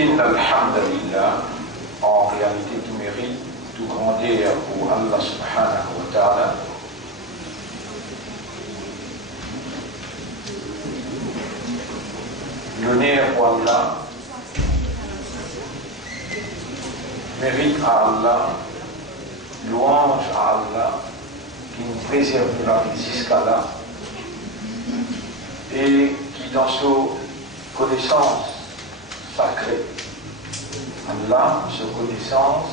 Inna alhamdulillah, en réalité tout mérite, tout grandeur pour Allah subhanahu wa ta'ala. L'honneur pour Allah, Mérite à Allah, louange à Allah, qui nous préservera jusqu'à là, et qui, dans sa connaissance sacrée, Allah, sa connaissance,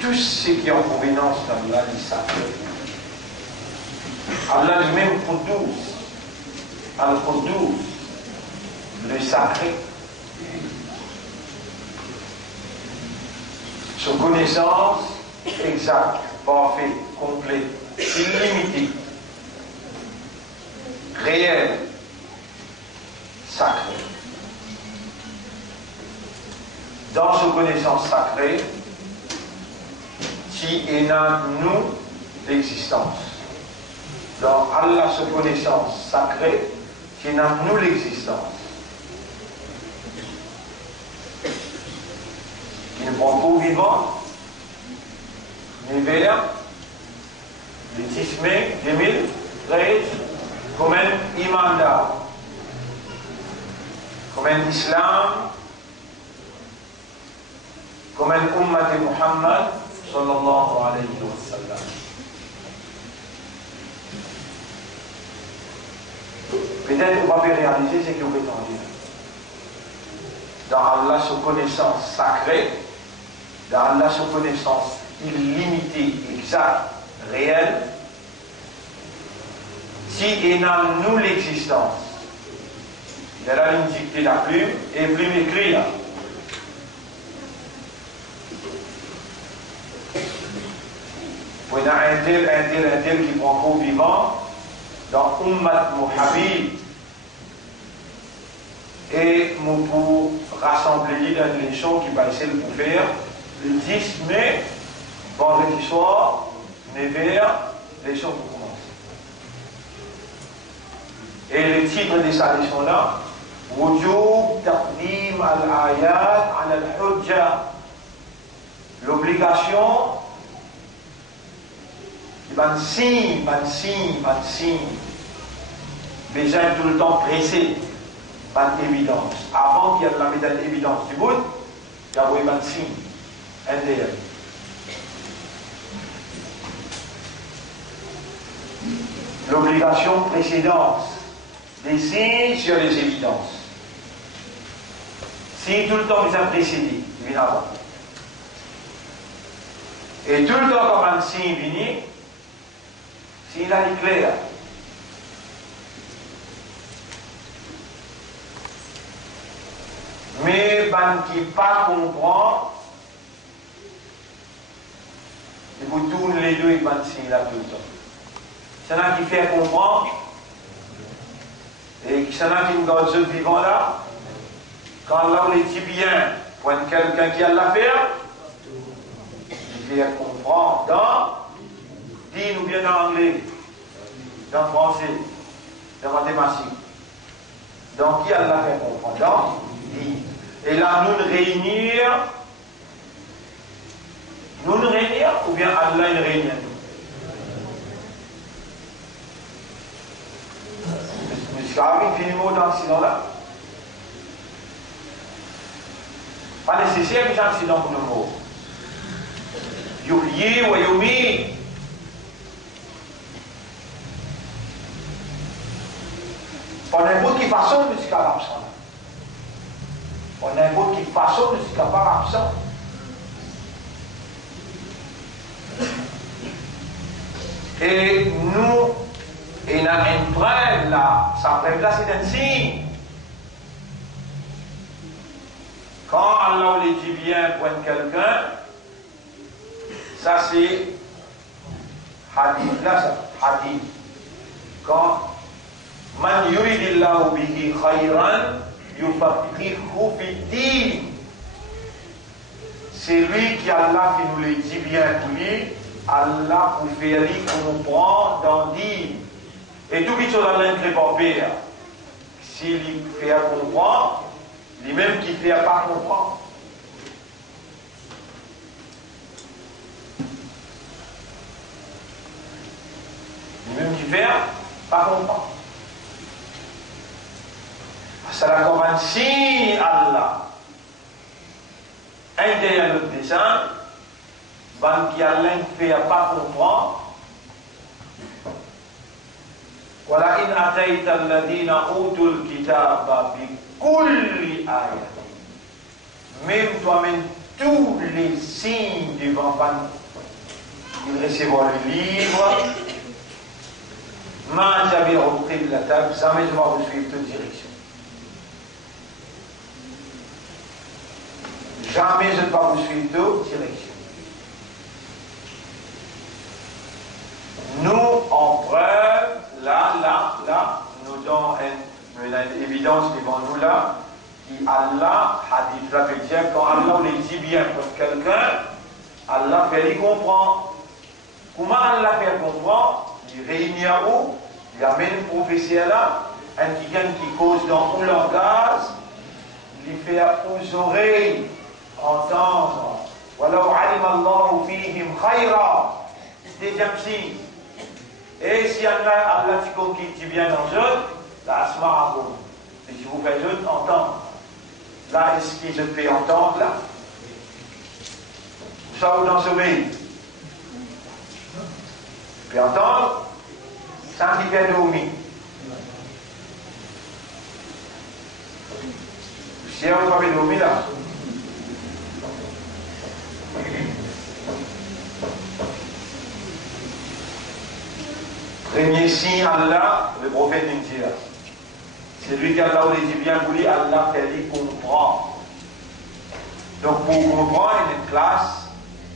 tout ce qui est en provenance d'Allah est sacré. Allah lui-même Qudus, Al-Qudus, le sacré. Sa connaissance exacte, parfaite, complète, illimitée, réelle, sacrée. Dans sa connaissance sacrée, qui est dans nous l'existence. Dans Allah, sa connaissance sacrée, qui est dans nous l'existence. Qui ne prend pas au vivant, ni vers le 10 mai 2013, comme un imanda, comme un islam, comme un ummat de Muhammad sallallahu alayhi wa sallam. Peut-être qu'on va pas réaliser ce que vous prétendez. Dans Allah, sa connaissance sacrée, dans Allah, sa connaissance illimitée, exacte, réelle, si est dans nous l'existence. Il a la ligne dictée la plume et plume écrit là. Vous avez un tel qui prend au vivant dans Ummat Muhammad et nous pour rassembler dans les choses qui va essayer de faire le 10 mai, vendredi soir, 9h, les choses pour commencer. Et le titre de sa leçon-là, Wujub taqdim al-ayat al-hujja, l'obligation de signe, besoin tout le temps pressé, pas d'évidence. Avant qu'il y ait la médaille d'évidence du bout, il y a un signe, un délai. L'obligation précédente, des signes sur les évidences. Si tout le temps ils ont précédé, il vient avant. Et tout le temps comme un signe vient, s'il a clair. Mais ben qui pas comprend, il vous tourne les deux et ben signe là tout le temps. C'est là qui fait comprendre et c'est là qui nous donne ce vivant là. Quand là on est dit bien, pour quelqu'un qui a l'affaire, il fait comprendre dans dit nous bien en anglais, dans français, dans mathématiques. Donc qui a l'affaire comprendre dans dit. Et là nous réunir ou bien Allah il réunit nous. Finiment dans l'accident-là. Pas nécessaire que j'ai un accident pour le mot. Yuhyi wa yumi. Par n'importe quelle façon, nous sommes absents. Par n'importe quelle façon, nous sommes absents. Et nous, il y a une preuve là, sa preuve là c'est un signe. Quand Allah les dit bien pour quelqu'un, ça c'est hadith là, ça, hadith. Quand man yuridillahu bihi khayran yufaqihu fi-d-din. C'est lui qui Allah qui nous le dit bien pour lui, Allah pour faire lui comprendre dans dit. Et tout qui sont dans l'incrépant père, s'il fait comprendre, lui-même qui fait pas comprendre. Lui-même qui fait pas comprendre. C'est la commande si Allah, intérieur de dessin, ban qui a fait à pas comprendre. Voilà, in ataita alladina utul kitaba bi kulli ayat. Même toi-même, tous les signes devant ban, ils recevront le livre. Ma j'avais repris de la table, jamais je vais vous suivre toute direction. Jamais je ne vais pas vous suivre toute direction. Nous, en preuve, là, nous donnons une évidence devant nous là, qui Allah a dit, ça veut dire quand Allah les dit bien pour quelqu'un, Allah fait lui comprendre. Comment Allah fait comprendre? Il réunit à où? Il amène une prophétie là, un qui cause dans un langage, il fait aux oreilles entendre. Walau alim Allahu fihim khayra. Deuxième signe. Et si Allah qui dit bien dans eux, la asma. Et si vous faites eux entendre, là, est-ce que je fais entendre là? Ça ou dans ce pays? Puis entendre, ça qui fait de oumi. Si on va faire de oumi là. Premier signe, Allah, le prophète India. C'est lui qui a dit bien voulu, Allah fait lui comprendre. Donc pour comprendre, il y a une classe,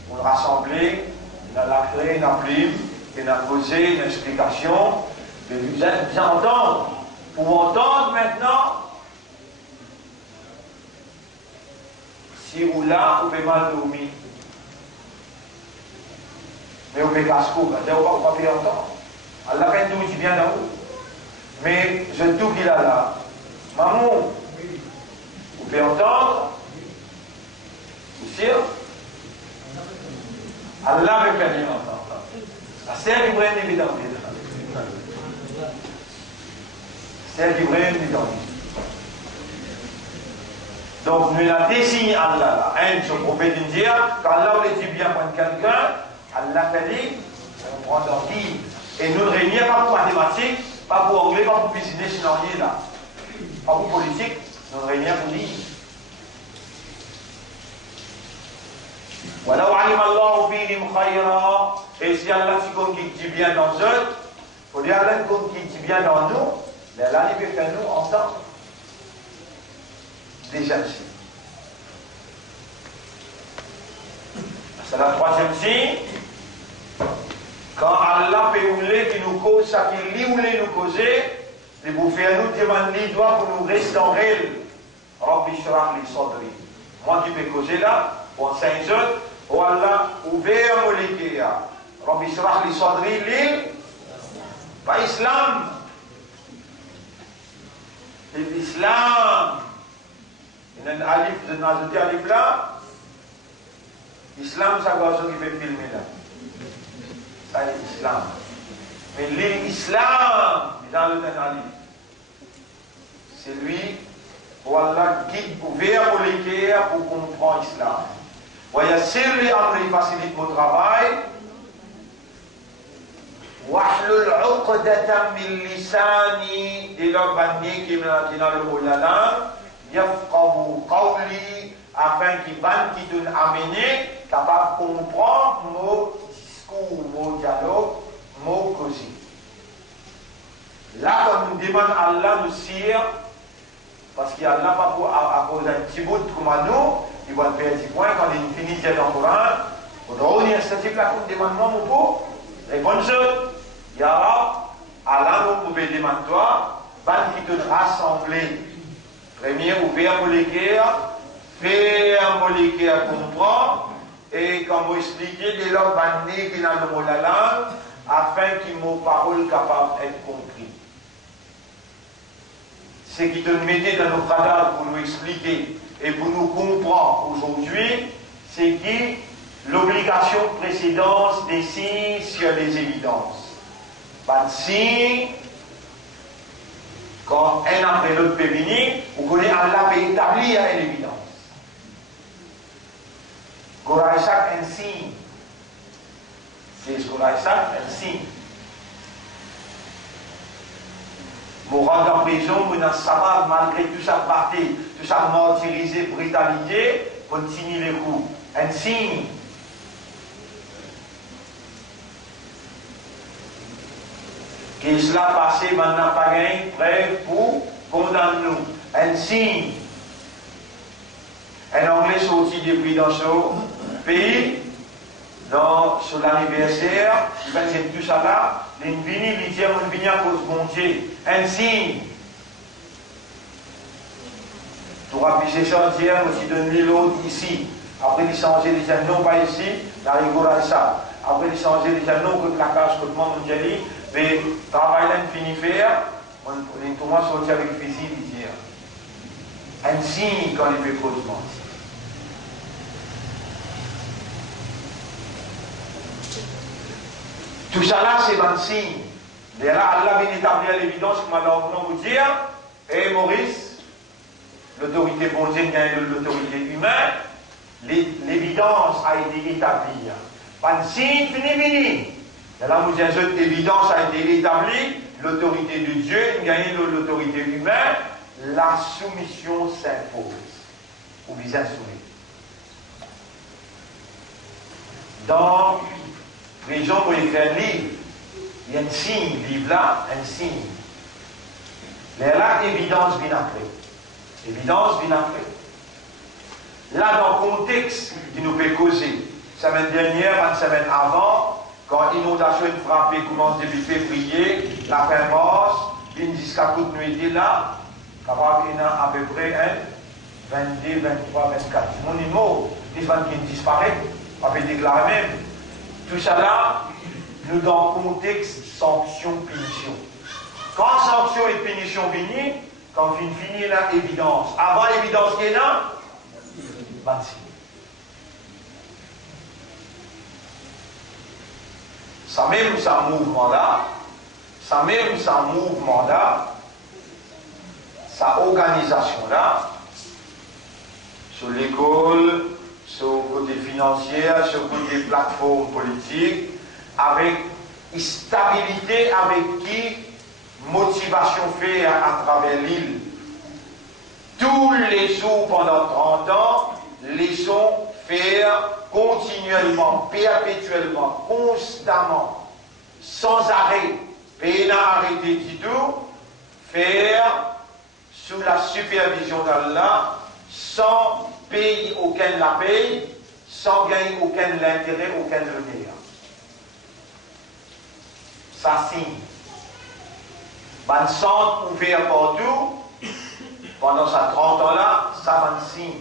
pour le rassembler, il a la clé, il a la plume, il a posé une explication, mais vous entendre. Pour entendre maintenant, si vous là, vous pouvez mal dormir. Mais vous pouvez casse-cou, vous ne pouvez pas entendre. Allah fait tout, il dit bien dans vous. Mais je tout qu'il a là. Maman, vous pouvez entendre? Vous sûr? Allah veut faire bien entendre. Celle qui brille évidemment. Celle qui brille évidemment. Donc, nous avons désigné Allah là. Un, ce prophète indien, quand Allah dit bien pour quelqu'un, Allah fait dit, on prend dans qui? Et nous ne réunissons pas pour mathématiques, pas pour anglais, pas pour business, sinon rien là. Pas pour politique, nous ne réunissons pour dire. Voilà, et si Allah qui dit bien dans eux, il faut dire Allah qui dit bien dans nous, mais Allah il peut faire nous entendre. Déjà ici. C'est la troisième signe. Quand Allah fait ouler qui nous cause, ça qui lit ouler nous causer, et vous faire nous demander doigt pour nous restaurer. Rabbi Shrah li Sadri. Moi qui peux causer là, pour 5 heures, oh Allah, ouvert mon liquéa. Rabbi Shrah li Sadri, li, pas Islam. L'Islam. Il y a un alif, de ajouter alif là. Islam, ça va ce qui fait filmer là. Ça c'est l'islam. Mais l'islam, dans le alif, c'est lui, voilà, qui ouvert pour l'équerre pour comprendre l'islam. Voyez, c'est lui, après, il facilite mon travail. Wahlul uqdatan min lisani, et l'homme banni qui est dans le la yafqahu qawli, afin qu'il va qui donne amener, capable de comprendre mon discours, mon dialogue, mon causerie. Là, quand nous demandons à Allah de sire, parce qu'il y a Allah pas pour à cause d'un petit bout comme à nous, il va faire 10 points quand il finit dans le Coran. On doit revenir ce type là comme demandement, mon pauvre. Répondez-je. Ya Rab, Allah nous pouvait demander toi, va qui te rassembler. Premier, ouvrir un molécule, faire un molécule à comprendre, et comme vous expliquez, dès lors, banner qui dans le mot la langue, afin que nos paroles capables d'être comprises. Ce qui te mettait dans nos radars pour nous expliquer et pour nous comprendre aujourd'hui, c'est qui l'obligation de précédence des signes sur les évidences. Pas de signes, quand un après l'autre peut venir, vous connaissez Allah peut établir une évidence. Goraisak and signe. C'est Goraisak and signe. Mon rentre en prison, mon sabat, malgré tout ça parti, tout ça martyrisé, brutalisé, pour signer les coups. Un signe. Qu'il cela passé, maintenant pas gagné, prêt pour condamner nous. Un signe. Un Anglais sorti depuis dans ce pays, sur l'anniversaire, il va dire tout ça là, il dit à cause de mon Dieu. Un signe. Pour appuyer ça, dire, je donne l'autre ici. Après, il change, il dit non, pas ici, la rigole à ça. Après, il change, il dit non, que la cage, que le monde, il dit, mais travail là, il finit faire, il commence à sortir avec le fusil, il dit, un signe quand il fait causement. Tout ça là, c'est un signe. Et là, Allah vient établir l'évidence, comme malheureusement vous dire, et Maurice, l'autorité bon Dieu gagne l'autorité humaine, l'évidence a été établie. Pas de signe, fini. Et là, vous dites, l'évidence a été établie, l'autorité de Dieu gagne l'autorité humaine, la soumission s'impose. Ou vous insoumis. Donc, les gens vont écrire un livre, il y a un signe, livre là, un signe. Mais là, évidence vient après. Évidence vient après. Là, dans le contexte qui nous fait causer, semaine dernière, une semaine avant, quand l'inondation est frappée, commence début février, la fin mars, une jusqu'à toute nuit là, il y a à peu près 22, 23, 24. Mon numéro, les gens qui disparaissent, on peut déclarer même. Tout ça là, nous dans le contexte sanction-punition. Quand sanction et punition finissent, quand finit la évidence. Avant l'évidence qui est là, ça même ça mouvement là, ça même ça mouvement là, sa organisation là, sur l'école, sur le côté financier, sur le côté plateforme politique, avec stabilité, avec qui motivation fait à travers l'île. Tous les jours pendant 30 ans, laissons faire continuellement, perpétuellement, constamment, sans arrêt, peine à arrêter du tout, faire sous la supervision d'Allah, sans payer aucun la paye, sans gagner aucun l'intérêt, aucun l'honneur. Ça signe. Un centre ouvert partout, pendant ces 30 ans-là, ça va signe.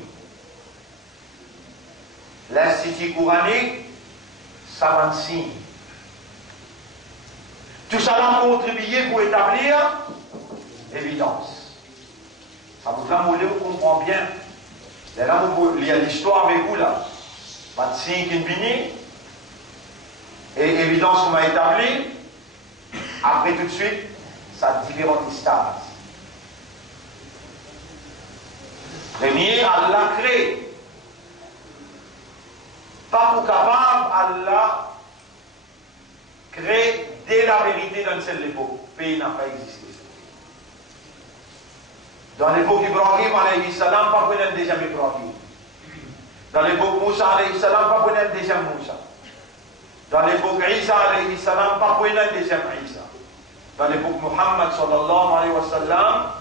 L'Institut coranique, ça va signe. Tout ça a contribué pour établir l'évidence. Ça vous a moulé, vous comprenez bien. Et là, il y a l'histoire avec vous là. Pas de signe qui est et évidence qu'on m'a établi. Après tout de suite, ça a différentes stades. Premier, Allah crée. Pas pour capable, Allah crée dès la vérité dans cette époque. Le pays n'a pas existé. Dans l'époque d'Ibrahim, alayhi salam, pas pour un deuxième Ibrahim. Dans l'époque Moussa, alayhi salam, pas pour un deuxième Moussa. Dans l'époque Isa, alayhi salam, pas pour un deuxième Isa. Dans l'époque Muhammad, sallallahu alayhi wa sallam,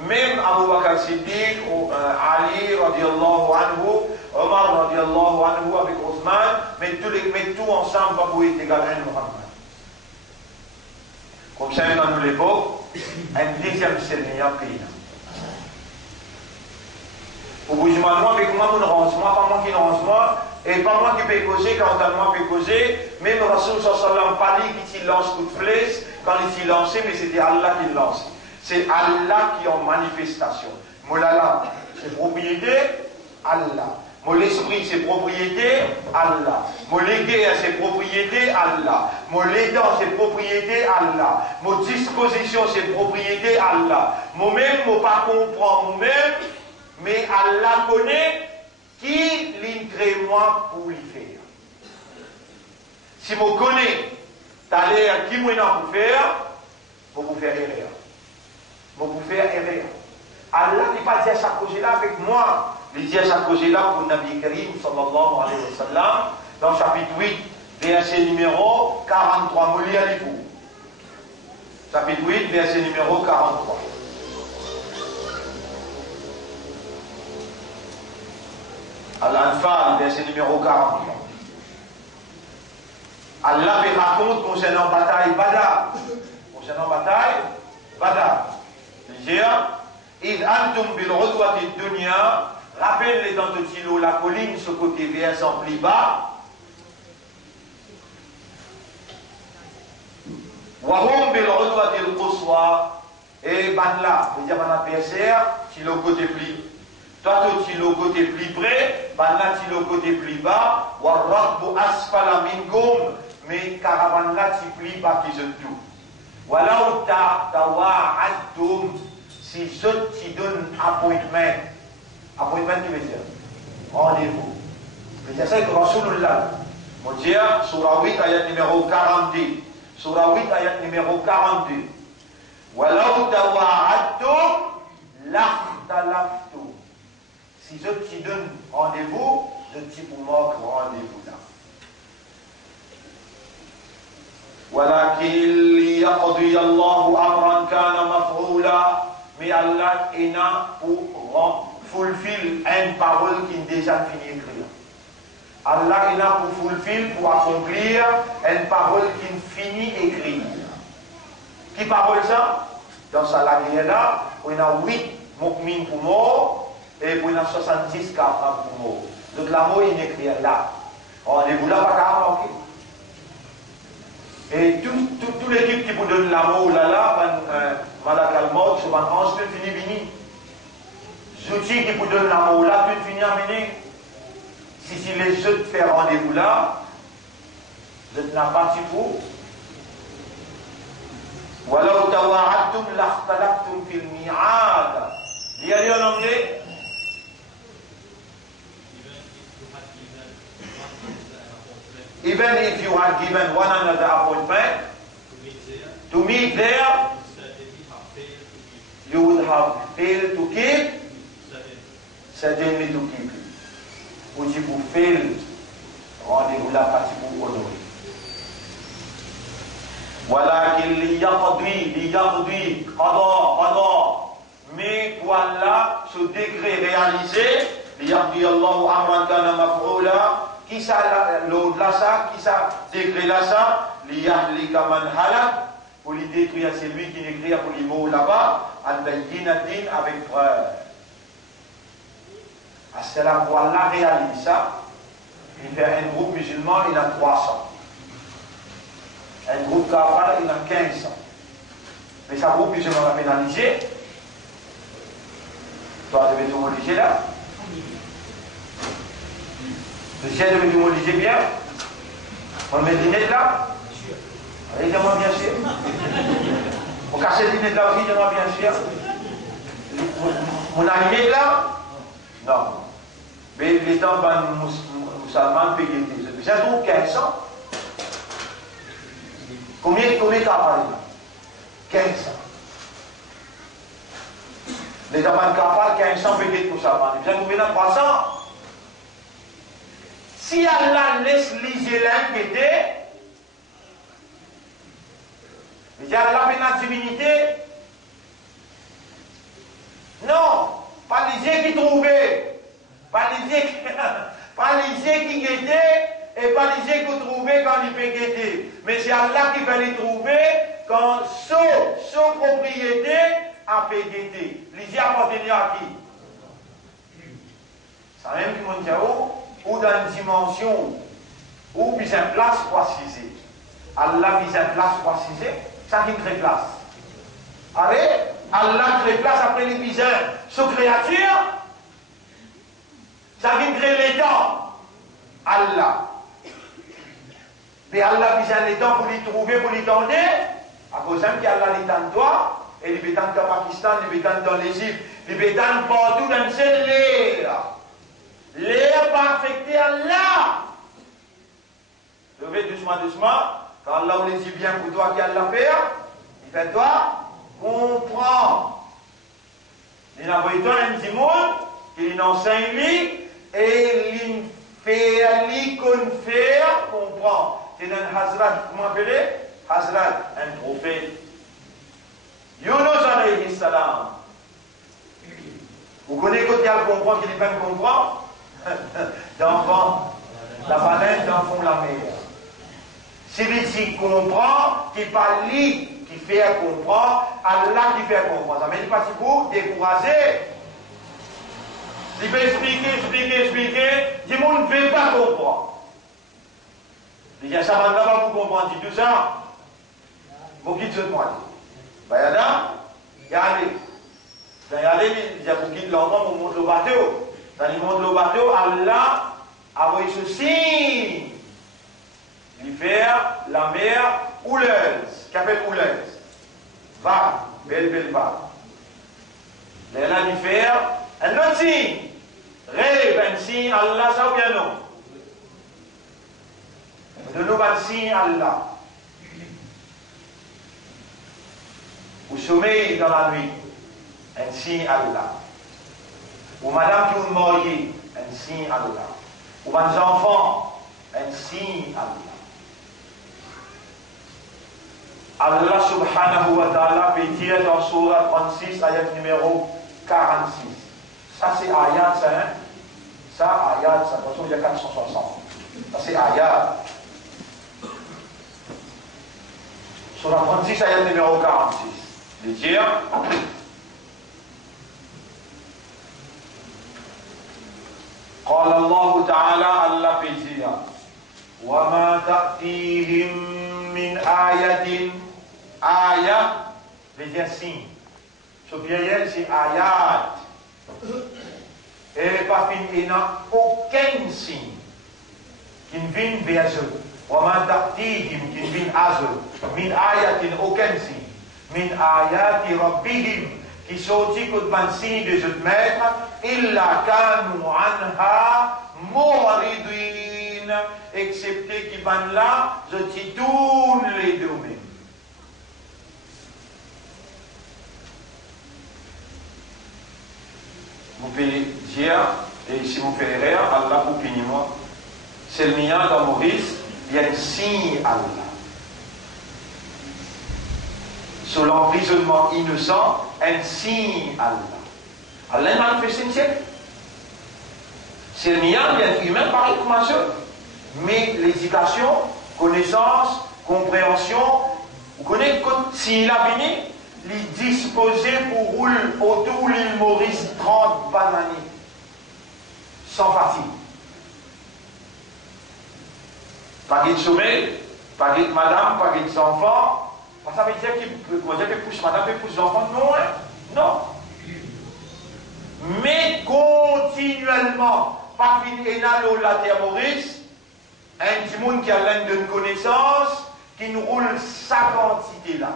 même Abu Bakr Siddiq, Ali, radiallahu anhu, Omar, radiallahu anhu, avec Othman, mais tout ensemble, pas pour être égal à Muhammad. Comme ça, dans l'époque, un deuxième Seigneur pays. Au bout du moment, avec moi, mon rangement, pas moi qui rangement, et pas moi qui peux causer, quand moi peut causer, même Rasul sallallahu pas dit qu'il lance coup de flèche, quand il s'y lançait, mais c'était Allah qui lance. C'est Allah qui est en manifestation. Molala, c'est propriété, Allah. Mon esprit, c'est propriété, Allah. Mon légué, c'est propriété, Allah. Mon lédant, c'est propriété, Allah. Mon disposition, c'est propriété, Allah. Moi-même, moi pas comprendre moi-même, mais Allah connaît qui l'incrée-moi pour lui faire. Si je connais, t'as l'air qui moi n'a pour faire, je vous faire erreur. Je vous faire erreur. Allah n'est pas dit à chaque côté-là avec moi. Il dit à chaque côté-là pour Nabi Karim, sallallahu alayhi wa sallam, dans le chapitre 8, verset numéro 43. Mouli à l'époux. Chapitre 8, verset numéro 43. Al-Anfal, verset numéro 43. Allah me raconte concernant bataille Badar. Concernant bataille Badar. Il dit, Id antum bil rudwati dunya, rappelle les dents de Tilo, la colline, ce côté versant plus bas. Wahum bil rudwati al-quswa, et Banla, il dit, Banla PSR, Tilo côté plus. Toi, tu le côté plus près, Banla, tu le côté plus bas, Warrakbu asfala minkum, mais caravane là, tu plus bas qui se tout. Voilà où ta'wa'adtum, si je te donne appointment. Appointment, tu veux dire rendez-vous. C'est ça que Rasulullah, mon Dieu, surah 8, ayat numéro 42. Surah 8, ayat numéro 42. Voilà où ta'wa'adtum, l'akhtalaftum. Si je te donne rendez-vous, je te pour moi rendez-vous là. ولكن ليقضي الله أمرا كان مفعولا, mais Allah est là pour fulfill une parole qui est déjà finie écrire. Allah est là pour fulfill, pour accomplir une parole qui est finie écrire. Qui parole ça? Dans sa là, on a 8 mu'min pour mort et on a 70 kafirs pour mort. Donc la mot est écrite là. Rendez-vous là, pas qu'à manquer. Et toute l'équipe qui vous donne l'amour là, Malak al-Maut, sur un ange, tout fini, fini. Zouti qui vous donne l'amour là, tout fini, fini. Si les autres font rendez-vous là, vous n'êtes pas si pour. Walau tawa'adtum lakhtalaftum fil mi'ad. Lisez en anglais. Even if you had given one another appointment to meet there, you would have failed to keep, certainly to keep it. Ou si vous failed, rendez-vous là, pas si vous honorez. ولكن ليقضي قضاء, mais voilà ce décret réalisé, ليقضي الله أمرا كان مفعولا. Qui ça l'autre là ça, qui ça décrit là ça, liyahlika man halak, pour lui détruire celui qui n'écrit pour les mots là-bas, al-bayyinatin avec preuve. À cela pour Allah réalise ça, il fait un groupe musulman, il a 300. Un groupe kafar, il a 1500. Mais ça groupe musulman va pénaliser. Toi, tu veux tout modifier là? Le ciel de vous lisez bien? On met les lunettes là? Allez, dis-moi bien sûr. On casse les lunettes là aussi, dis-moi bien sûr. Mon allumette là? Non. Mais les temps musulmans payent des. C'est un groupe 1500. Combien t'as parlé là? 1500. Les enfants capables, 1500 payent des musulmans. Vous avez combien de 300? Si Allah laisse liser l'inquiété, il y a la pénale divinité. Non, pas liser qui trouvait, pas liser qui guettait, et pas liser qui trouvait quand il peut guetter. Mais c'est Allah qui va les trouver quand son propriété a fait guetter. Liser appartenait à qui? Ça même qui m'ont dit, ou dans une dimension où il y a une place précisée. Allah vise une place précisée, ça qui crée place. Allez, Allah crée place après les visins. Ce créature, ça qui crée les temps. Allah. Mais Allah vise les temps pour les trouver, pour les tendre. À cause qu'Allah les tente toi, et les bétants dans le Pakistan, les bétants dans l'Égypte, les bétants partout dans cette l'air. l'air pas affecté Allah. Je vais doucement, doucement. Quand Allah vous dit bien pour toi qui a l'affaire, il fait toi, comprends. Il a envoyé toi un petit monde, il enseigne lui, et il fait, il comprend. C'est un Hazrat, comment appelez Hazrat, un prophète. Yunus alayhi salam. Vous connaissez quand il y a le comprendre qu'il n'est pas comprend d'enfant, la baleine d'enfant la mer. Celui qui comprend, qui parle, qui fait comprendre, Allah qui fait comprendre. Ça ne veut pas si vous décourager. Il peut expliquer, du monde ne veut pas comprendre. Il dit, ça va pas vous comprendre, tout ça. Vous quittez ce mois. Il y a là, il y a allé. Il y a allé, il y a beaucoup de l'enfant, on monte le bateau. Quand il monte le bateau, Allah a envoyé ce signe. L'hiver, la mer, houleuse, qu'appelle houleuse. Vague, belle vague. Mais là, l'hiver, un autre signe. Rêve, un signe, Allah, ça ou bien non? De nous, un signe, Allah. Au sommeil dans la nuit, un signe, Allah. Ou madame qui vous mariez, un signe, Allah. Ou vos enfants, un signe, Allah. Allah subhanahu wa ta'ala peut dire dans Surah 36, ayat numéro 46. Ça c'est ayat, ça, hein? Ça, ayat, ça, de toute façon, il y a 460. Ça c'est ayat. Surah 36, ayat numéro 46. Il dire, قال الله تعالى الله بيزيا وما تأتيهم من آية آية veut dire signe. Ce pluriel c'est ayat. Et pas fin, il n'a aucun signe qui ne vient vers eux. وما تأتيهم qui ne vient à eux. Min ayatin aucun signe. Min ayati rabbihim qui sortit comme un signe de notre maître, illa kanu anha mu'ridin, excepté qui van là, je t'y tourne les domaines. Vous pouvez dire, et si vous faites rire, Allah vous punit moi. C'est le mien dans Maurice, il y a un signe Allah. Sur l'emprisonnement innocent, un signe Allah. Allah m'a manifesté une siècle. C'est le mien, il y a un humain pareil comme un seul. Mais l'éducation, connaissance, compréhension, vous connaissez quand s'il a venu, il disposait pour rouler autour de l'île Maurice 30 bananes. Sans fatigue. Pas de sommeil, pas de madame, pas de enfants. Ça veut dire qu'il pousse madame, qu'il pousse l'enfant. Non, hein? Non. Mais continuellement, pas fin énal au la terre Maurice, un petit monde qui a l'air d'une connaissance, qui nous roule sa quantité là.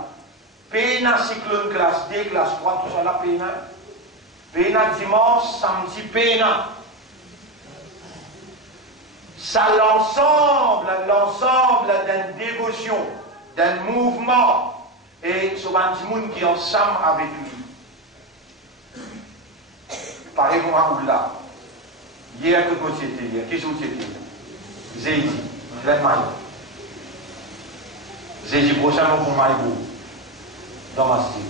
Péna cyclone classe D, classe 3, tout ça là, péna. Péna dimanche, samedi, péna. Ça l'ensemble d'une dévotion, d'un mouvement, et ce petit monde qui est ensemble avec lui. Pareil pour Aoula. Hier, que c'était hier? Qu'est-ce que c'était? Zédi, Glen Maï. Zédi prochainement pour Maïbou. Dans ma style.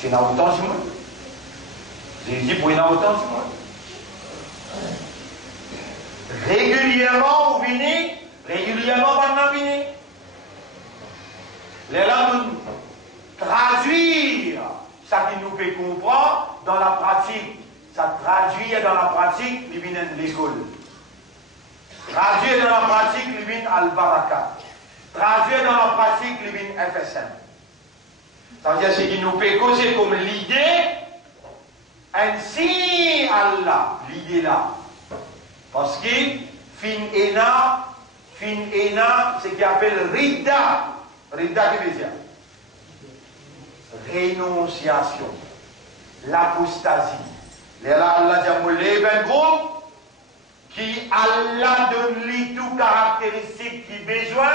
Tu n'as autant de monde. Zédi pour y en avoir autant de monde. Régulièrement, vous venez, régulièrement, vous venez. Les langues traduire ça qui nous fait comprendre dans la pratique. Ça traduit dans la pratique, il vient de l'école. Traduire dans la pratique, il vient Al-Baraka. Traduire dans la pratique, il vient FSM. Ça veut dire ce qui nous fait causer comme l'idée, ainsi Allah, l'idée là. Parce que fin ena, c'est ce qu'il appelle Rida. Rida qui veut dire rénonciation, l'apostasie, Là, Allah dit un groupe qui Allah donne lui tout caractéristique qui besoin.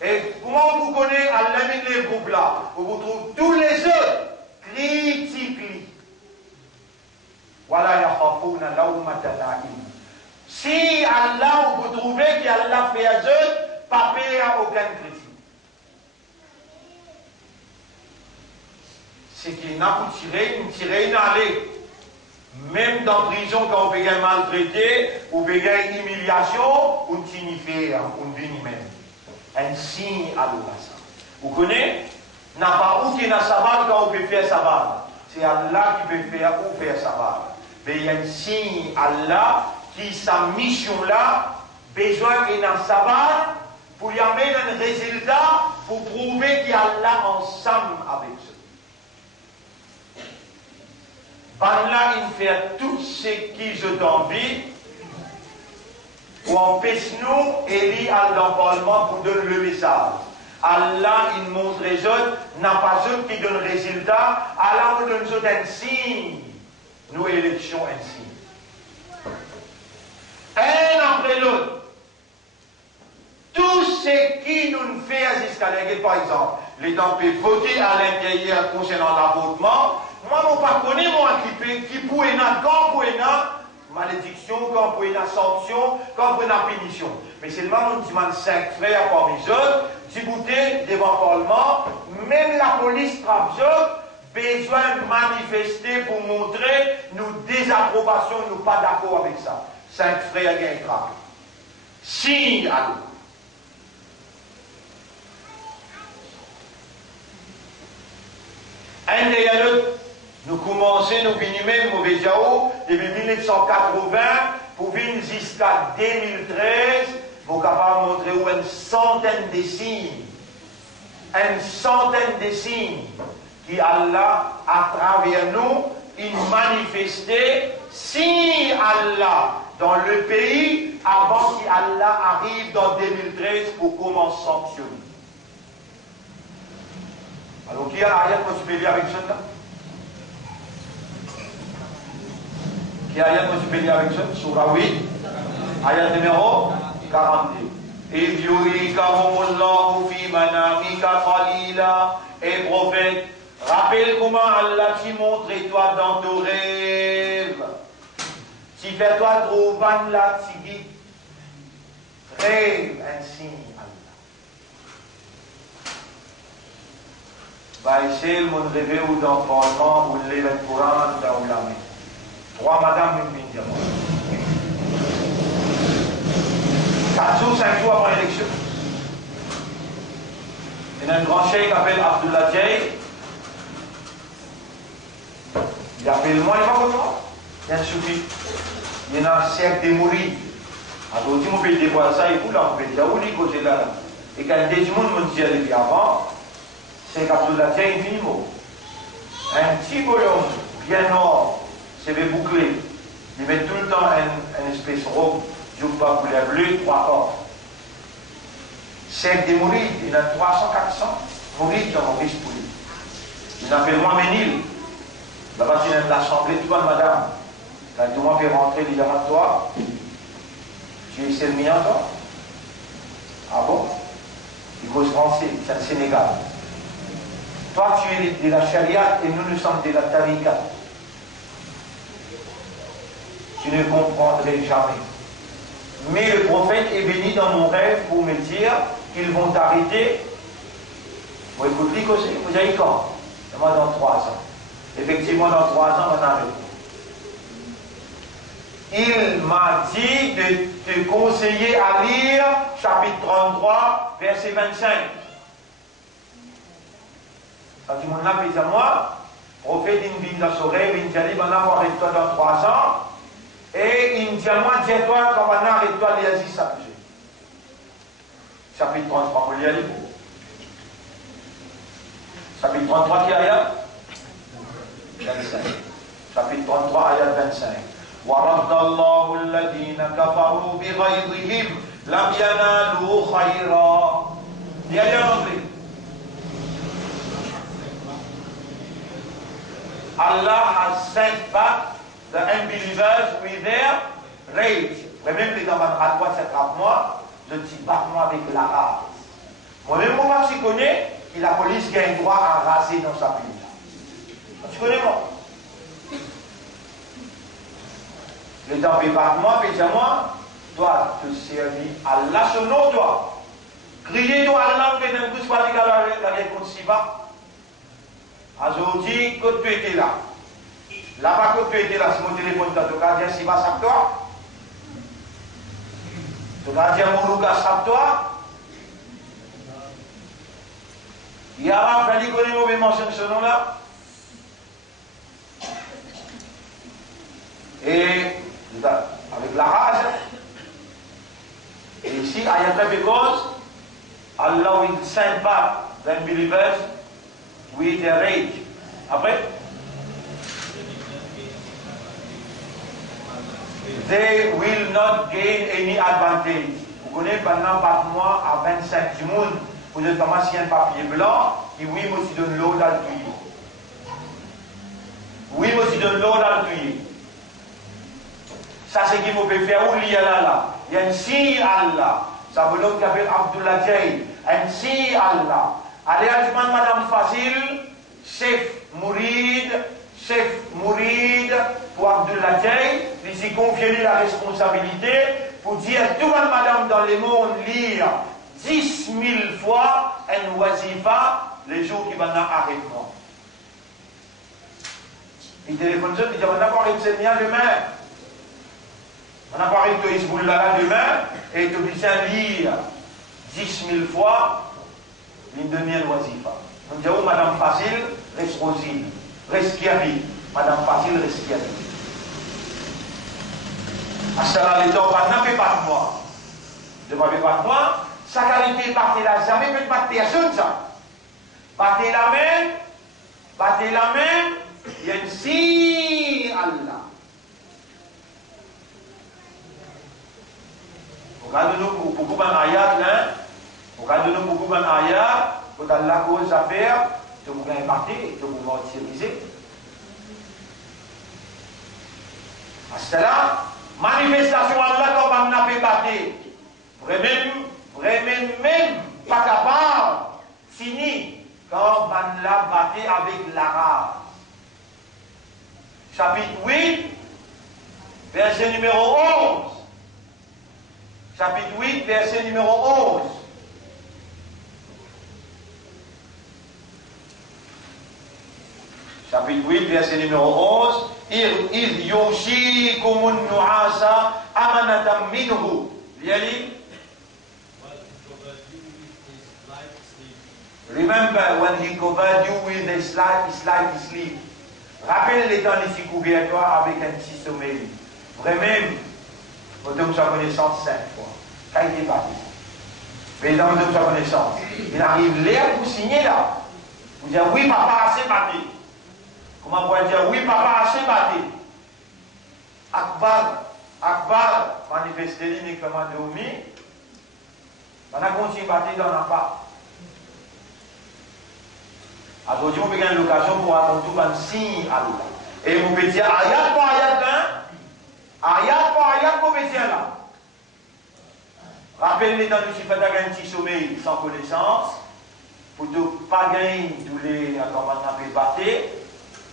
Et comment vous connaissez Allah met les groupes là? Vous trouvez tous les autres critiquent. Voilà, yakhafuna lawmata la'im. Si Allah, vous trouvez qu'Allah fait à eux, pas payer à aucun critique. C'est qu'il n'a pas tiré, il tiré une allée. Même dans la prison, quand on peut être maltraité, ou peut être une humiliation, on signifie, on vit même. Un signe à Allah. Vous connaissez? N'a pas où qui n'a sabbat quand on peut faire sabbat. C'est Allah qui peut faire ou faire sabbat. Mais il y a un signe Allah qui, sa mission là, besoin d'un sabbat pour y amener un résultat pour prouver qu'il y a Allah ensemble avec eux. Allah, il fait tout ce qu'ils ont envie pour empêcher-nous et lui, à l'enparlement pour donner le message. Allah, il montre les autres, n'a pas eux qui donnent le résultat. Allah nous donne aux autres un signe. Nous, élections, un signe. Un après l'autre. Tout ce qui nous fait jusqu'à l'église, par exemple, les gens peuvent voter à l'intérieur concernant l'avortement. Moi, je ne connais pas moi qui peut être quand pour une malédiction, quand pour une sanction, quand pour une punition. Mais seulement on demande 5 frères parmi eux, déboutés devant le Parlement, même la police frappe besoin de manifester pour montrer nos désapprobations, nous pas d'accord avec ça. 5 frères gagnent frappe. Signe à nous. Un derrière l'autre, nous commençons, nous venons même au Béjaou, depuis 1980, pour venir jusqu'à 2013, vous capables de montrer où une centaine de signes. Une centaine de signes qui Allah, à travers nous, il manifestait si Allah dans le pays avant qu'Allah arrive dans 2013 pour commencer à sanctionner. Alors, qui a l'ayat qu'on se peut lire avec ça là? Qui a l'ayat qu'on se peut lire avec ça? Surah 8, ayat numéro 42. إذ يريكهم الله في منامك قليلا. Et prophète, rappelle comment Allah t'y montre toi dans ton rêve. Si fait toi trouver la tigui, rêve ainsi Allah. Baïsel mon rêve ou dans le Parlement ou le Coran dans la main. 3 madame une diamant. 4 jours, 5 jours avant l'élection. Il y a un grand cheikh qui s'appelle Abdullah Jay. Il appelle moi, il va voir. Il y a un soufi. Il y a un cercle de mourir. Alors, si on peut dévoiler ça, il faut là, on peut dire où il côté là. Et quand des gens me disent depuis avant, c'est qu'Abdullah Jay est fini mot. Un petit bonhomme, bien nord, c'est bouclé. Il met tout le temps une espèce de robe. Je ne veux pas couleur bleue, 3 corps. C'est des mourides, il y en a 300, 400 mourides dans mon risque pour lui. Il appelle moi Ménil. Là-bas, c'est l'assemblée, tu vois, madame. Quand tout le monde peut rentrer, il dit à toi, tu es Selmian, toi? Ah bon? Il cause français, c'est le Sénégal. Toi, tu es de la charia et nous sommes de la tariqa. Tu ne comprendrais jamais. Mais le prophète est venu dans mon rêve pour me dire qu'ils vont t'arrêter. Vous écoutez aussi, vous avez quand? Moi, dans 3 ans. Effectivement, dans 3 ans, on arrête. Il m'a dit de te conseiller à lire chapitre 33, verset 25. Quand tout le monde l'a dit à moi, le prophète il vient dans son rêve, il dit, maintenant, arrête-toi dans 3 ans. Et il me dit à moi, dis-toi, quand on arrête-toi, les Aziz s'appelle. Chapitre 33, vous l'y allez. Chapitre 33, qui ayat 25. Chapitre 33, ayat 25. وَرَدَّ اللَّهُ الَّذِينَ كَفَرُوا بِغَيْظِهِمْ لَمْ يَنَالُوا خَيْرًا. L'y allez en anglais. Allah has sent back the unbelievers with their rage. Même les gamins à droite, c'est moi, je dis battement avec la rage. Moi-même, moi, je connais que la police a un droit à raser dans sa ville. Tu connais moi? Les gens ne pas moi, mais moi, toi, te servir à Allah son nom, toi. Crier toi à Allah, que tu ne peux pas dire la guerre contre Siva. Aujourd'hui, quand tu étais là, là-bas, quand tu étais là, si mon téléphone t'a dit Siva, ça toi. Tu vas dire Mourouka, ça toi. Il y a un frère qui connaît mauvais mentionne ce nom-là. Et avec la rage. Et ici, I am because Allah will send back the unbelievers with their rage. Après, they will not gain any advantage. Vous connaissez pendant 4 mois à 25 du monde, vous êtes commencé un papier blanc, et oui, moi aussi donne l'eau dans le tuyau. Oui, moi aussi donne l'eau dans le tuyau. Ça, c'est qu'il faut faire où il y a là. Il y a un signe Allah. Ça veut dire qu'il appelle Abdullah Jay. Un signe Allah. Allez, à demande Madame Fazil, chef Mourid pour Abdullah Jay. Il s'y confie la responsabilité pour dire tout le monde, Madame, dans les mondes, lire 10 000 fois un wazifa les jours qui vont arrêter moi. Il téléphone ça, il dit on n'a pas réussi demain. On a parlé de Hezbollah demain et tu as lire 10 000 fois une demi-wazifa. On dit, oh, Madame Fazil, reste Rosine, reste Kiavi. Madame Fazil, reste Kiavi. À cela, les gens, n'a pas de moi. Je ne vais pas de moi. Ça qualité, battez la jamais, peut battre à jeune ça. Battez la main, il y a une signe Allah. Regardez-nous beaucoup d'ayats, regardez-nous beaucoup d'ayats, quand Allah cause à faire, de vous imparter, de vous martyriser. À cela, manifestation Allah comme on n'a pas battu. Vraiment, pas capable, fini, quand on l'a battu avec la rage. Chapitre 8, verset numéro 11. Chapitre 8, verset numéro 11. Chapitre 8, verset numéro 11. إِذْ يُغْشِيكُمُ النُّعَاسَ أَمَنَةً مِّنْهُ. Really? Remember when he covered you with a slight sleep. Rappelle les temps ici couvertoires avec un petit sommeil. Vraiment. Vous donne sa connaissance 5 fois. Quand il est parti. Mais dans le sa connaissance, il arrive l'air pour signer là. Vous dites oui, papa, assez battu. Comment on pourrait dire oui, papa, assez battu. Akbar, manifester uniquement dormi. On a continué à battre dans la part. Aujourd'hui, on peut gagner l'occasion pour avoir tout un signe à l'autre. Et vous pouvez dire ayat par ayat, ayat par ayat, vous pouvez dire là. Rappelez-les dans le chiffre d'un petit sommeil sans connaissance, pour ne pas gagner tous les comment on appelle battre,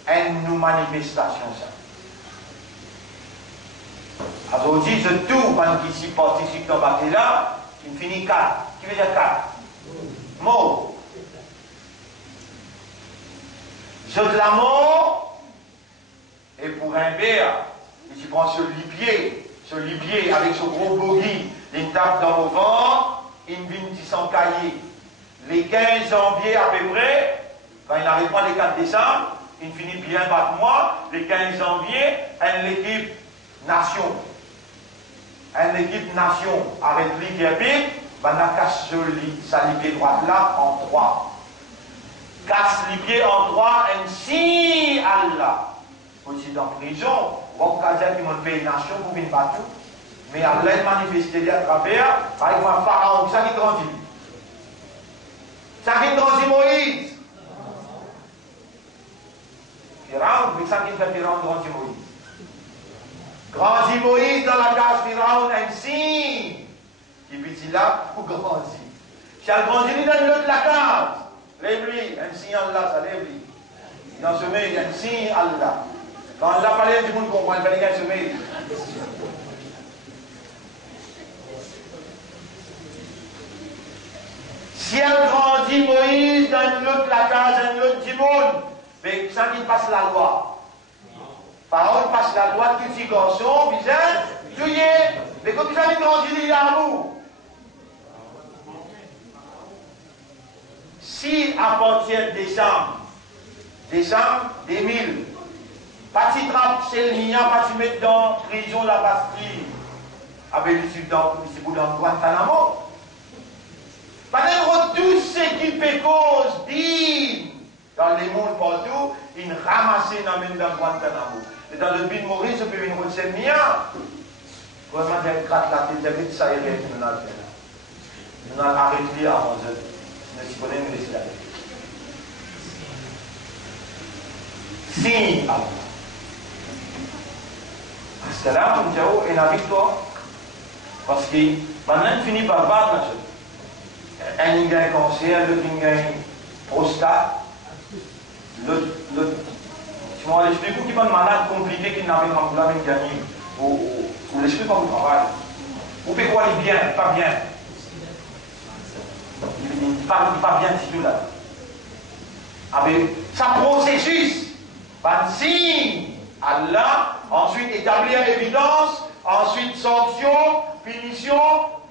une manifestation ça. Aujourd'hui, c'est tout qui participe dans battre là, il finit 4. Qui veut dire 4? Mots. Je de la mort, et pour un père, il prend ce lipier avec ce gros bogie, il tape dans le ventre, il vient son cahier. Les 15 janvier à peu près, quand il n'arrive pas les 4 décembre, il finit bien battre moi, les 15 janvier, l'équipe nation. L'équipe nation avec l'équipe, on a cassé sa lipier droite là en 3. Casse les pieds en 3, ainsi Allah. Aussi dans la prison, on va dire qu'ils m'ont fait une nation pour venir battre. Mais Allah manifesté à travers, par exemple, Pharaon, ça qui grandit. Ça qui grandit Moïse. Pharaon, mais ça qui fait Pharaon grandit Moïse. Grandit Moïse dans la case Pharaon, un signe. Qui dit là pour grandir. Si elle grandit dans l'autre la case, lève-lui, un signe Allah, ça lève-lui. Dans ce mail, il y a un signe Allah. Quand Allah parlait du monde comprend, il fallait qu'il y ait ce mail. Si elle grandit Moïse dans l'autre la case, dans l'autre du monde, mais sans qu'il passe la loi. Pharaon passe la loi, tout petit garçon, bizarre, tout y est. Mais quand vous avez grandi, il y a l'amour. Si à partir de décembre 2000, pas de trappe chez le Nia, pas de mettre dans la prison la Bastille, avec le Soudan, c'est pour dans Guantanamo. Pas de tout ce qui fait cause, dit, dans les mondes partout, ils ramassent dans même dans Guantanamo. Et dans le but de Maurice, on peut venir au Sénia. Vraiment, j'ai gratte la tête, j'ai dit ça, il y a une autre. Nous allons arrêter avant de. Mais si vous voulez, nous laissez la tête. Si, Allah. Parce que là, on dit, et la victoire. Parce que maintenant, il finit par battre la chose. Un il gagne cancer, l'autre il gagne prostate, l'autre. Tu m'as expliqué qu'il y a un malade compliqué qui n'avait pas gagné. Ou l'explique comme travail. Ou peut quoi il bien, pas bien. Il ne parle pas bien du tout là. Avec sa processus, un signe, Allah, ensuite établir l'évidence, ensuite sanction, punition,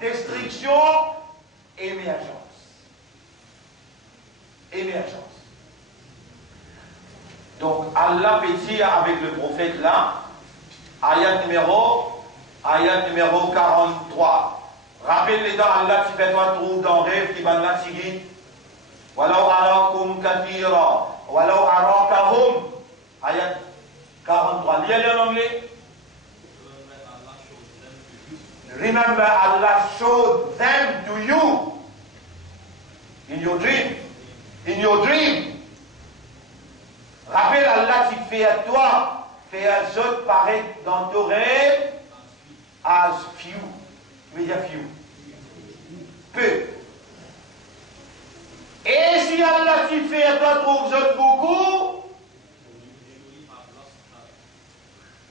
destruction, émergence. Émergence. Donc Allah petit avec le prophète là, ayat numéro 43. Rappelle-les dans Allah, tu fais toi trouve dans rêve qui va là tigit. Walau arakum kathira, walau arakahum. Ayat 43. Lisez en anglais. Remember Allah showed them to you in your dream. In your dream. Rappelle Allah qui fait à toi, fait à autres paraître dans ton rêve as few. Mais il y a few. Peu. Et si Allah qui fait à toi trouve autres beaucoup,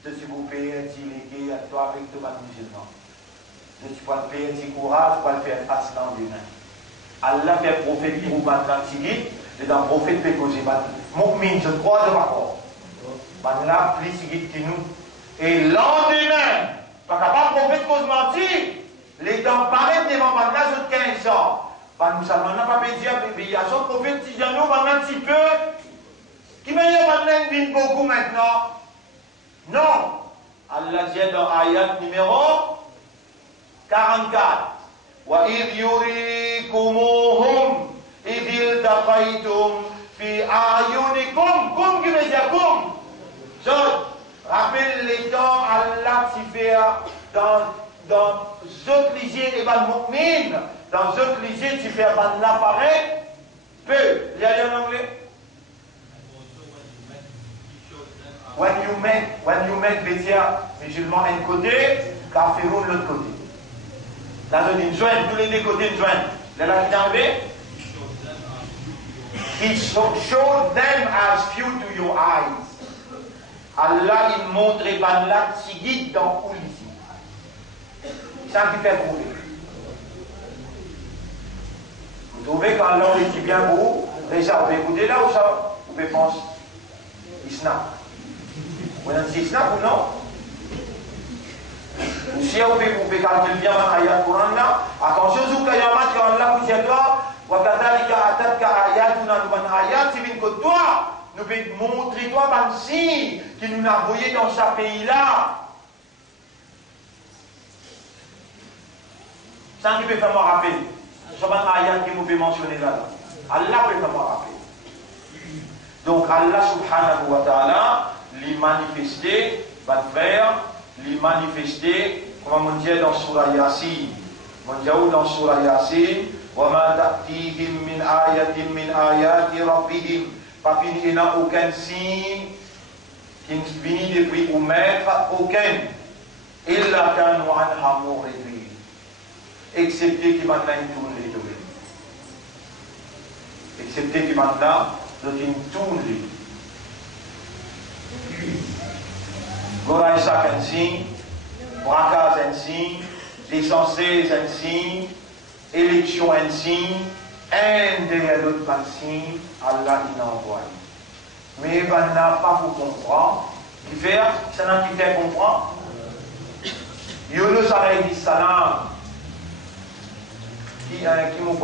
de si vous payez un petit légué à toi avec tout le musulman. De si vous payer un petit courage, vous pouvez faire face dans les mains. Allah fait prophète qui vous bat dans le tigit, et dans le prophète fait que j'ai battu. Moukmin, je crois de ma part. Maintenant, plus tigit que nous. Et lendemain, pas capable prophète cause mentir, les dents paraissent devant maintenant, j'ai 15 ans. Nous n'a pas pu dire, il y a son prophète qui dit nous pendant un petit peu, qui m'a dit maintenant vient beaucoup maintenant. Non. Allah dit dans ayat numéro 44. Wa idh yurikumuhum idh iltaqaytum fi ayunikum. Comme qui veut dire comme. Je rappelle les temps Allah qui fait dans autres lisiers et dans le mu'min. Dans autres lisiers, tu fais l'apparaître peu. Il y a en anglais. When you make veut dire musulman un côté, kafirun l'autre côté. Dans une jointe, tous les deux côtés de jointe. Là, là, qui est arrivé? He showed them as few to your eyes. Allah, il montre la tigit dans où ici. C'est ça qui fait prouver. Vous trouvez quand l'on est bien beau, déjà, vous pouvez écouter là ou ça? Vous pouvez penser. Il snap. Vous avez dit snap ou non? Si vous pouvez calculer bien dans l'ayat Coran là, attention, vous avez quand Allah vous dit toi, Wakadalika atatka ayatuna nuban ayat, c'est bien que toi, nous pouvons montrer toi un signe qui nous a envoyé dans ce pays-là. Ça qui peut faire me rappeler. C'est un ayat qui vous peut mentionner là. Allah peut faire me rappeler. Donc Allah subhanahu wa ta'ala, lui manifesté, votre frère, lui manifesté, comme on dit dans Surah Yasin. On dit dans Surah Yasin, وَمَا تَأْتِيهِمْ مِنْ آيَةٍ مِنْ آيَاتِ رَبِّهِمْ. Pas fini, il n'y a aucun signe qui finit depuis ou maître, aucun Illa kanu anha muridin. Excepté qui maintenant tourne les deux. Excepté qui maintenant tourne les deux. Goraï chaque signe, braquage un signe, licencié un signe, élection un signe, un des autres un signe, Allah il envoie. Mais il n'a pas vous comprendre. Qui fait, ça n'a qui fait comprendre. Yunus alayhi salam, qui m'a dit, oh,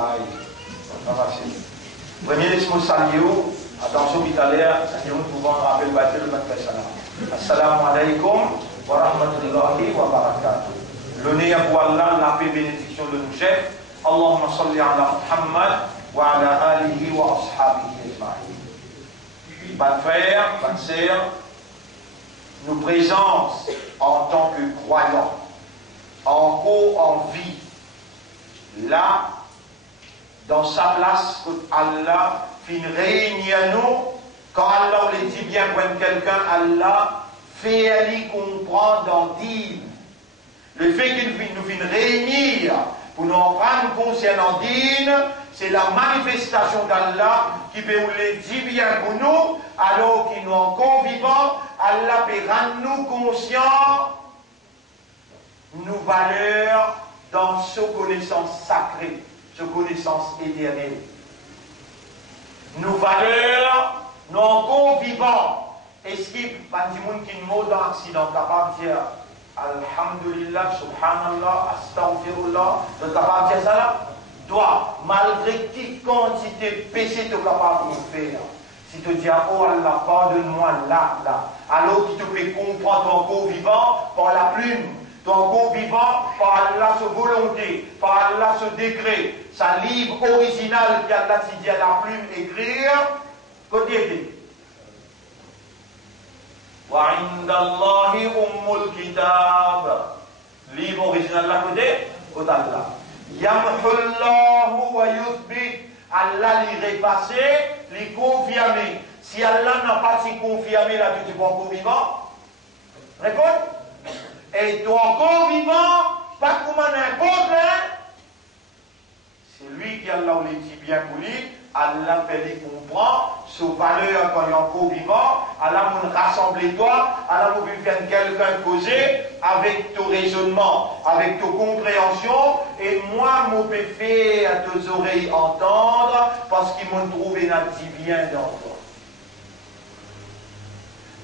aïe, ça va passer. Premier, laisse-moi saluer, attention, Vitalaire, nous pouvons rappeler le bâtiment de notre salam. Assalamu alaikum wa rahmatullahi wa barakatuh. L'honneur pour Allah, la paix et bénédiction de nos chefs. Allahumma salli ala Muhammad wa ala alihi wa ashabihi ajma'in. Bonnes frères, bonnes sœurs, nous présence en tant que croyants, encore en vie, là, dans sa place, que Allah fin réunit à nous. Quand Allah on les dit bien comme quelqu'un, Allah fait aller comprendre dans dire. Le fait qu'il nous vienne réunir pour nous en prendre conscience en dire, c'est la manifestation d'Allah qui peut nous les dire bien pour nous, alors qu'il nous encore vivants, Allah peut rendre nous conscients, nos valeurs dans ce connaissance sacrée, ce connaissance éternelle. Nos valeurs, nous encore vivants. Est-ce qu'il y a des gens qui sont dans l'accident capable de dire Alhamdulillah, Subhanallah, Astaghfirullah, tu es capable de dire ça là? Toi, malgré toute quantité de péché, tu es capable de faire. Si tu dis oh Allah, pardonne-moi là, alors qu'il te peut comprendre ton encore vivant par la plume, ton encore vivant par Allah sa volonté, par Allah ce décret, sa livre original qui Allah dit à la plume écrire. Côté wa indallahi ummul kitab. Livre original là côté Allah. Yamhullahu wa yuthbit. Allah l'y repasser, l'y confirmer. Si Allah n'a pas si confirmé là, tu es encore vivant. Réponds. Et toi encore vivant, pas comme n'importe hein. C'est lui qui Allah les dit bien pour lui. Allah fait les comprendre, sa valeur quand il est encore vivant, Allah nous rassemble toi, Allah nous fait quelqu'un causer avec ton raisonnement, avec ton compréhension, et moi, je peux faire à tes oreilles entendre, parce qu'ils m'ont trouvé un petit bien dans toi.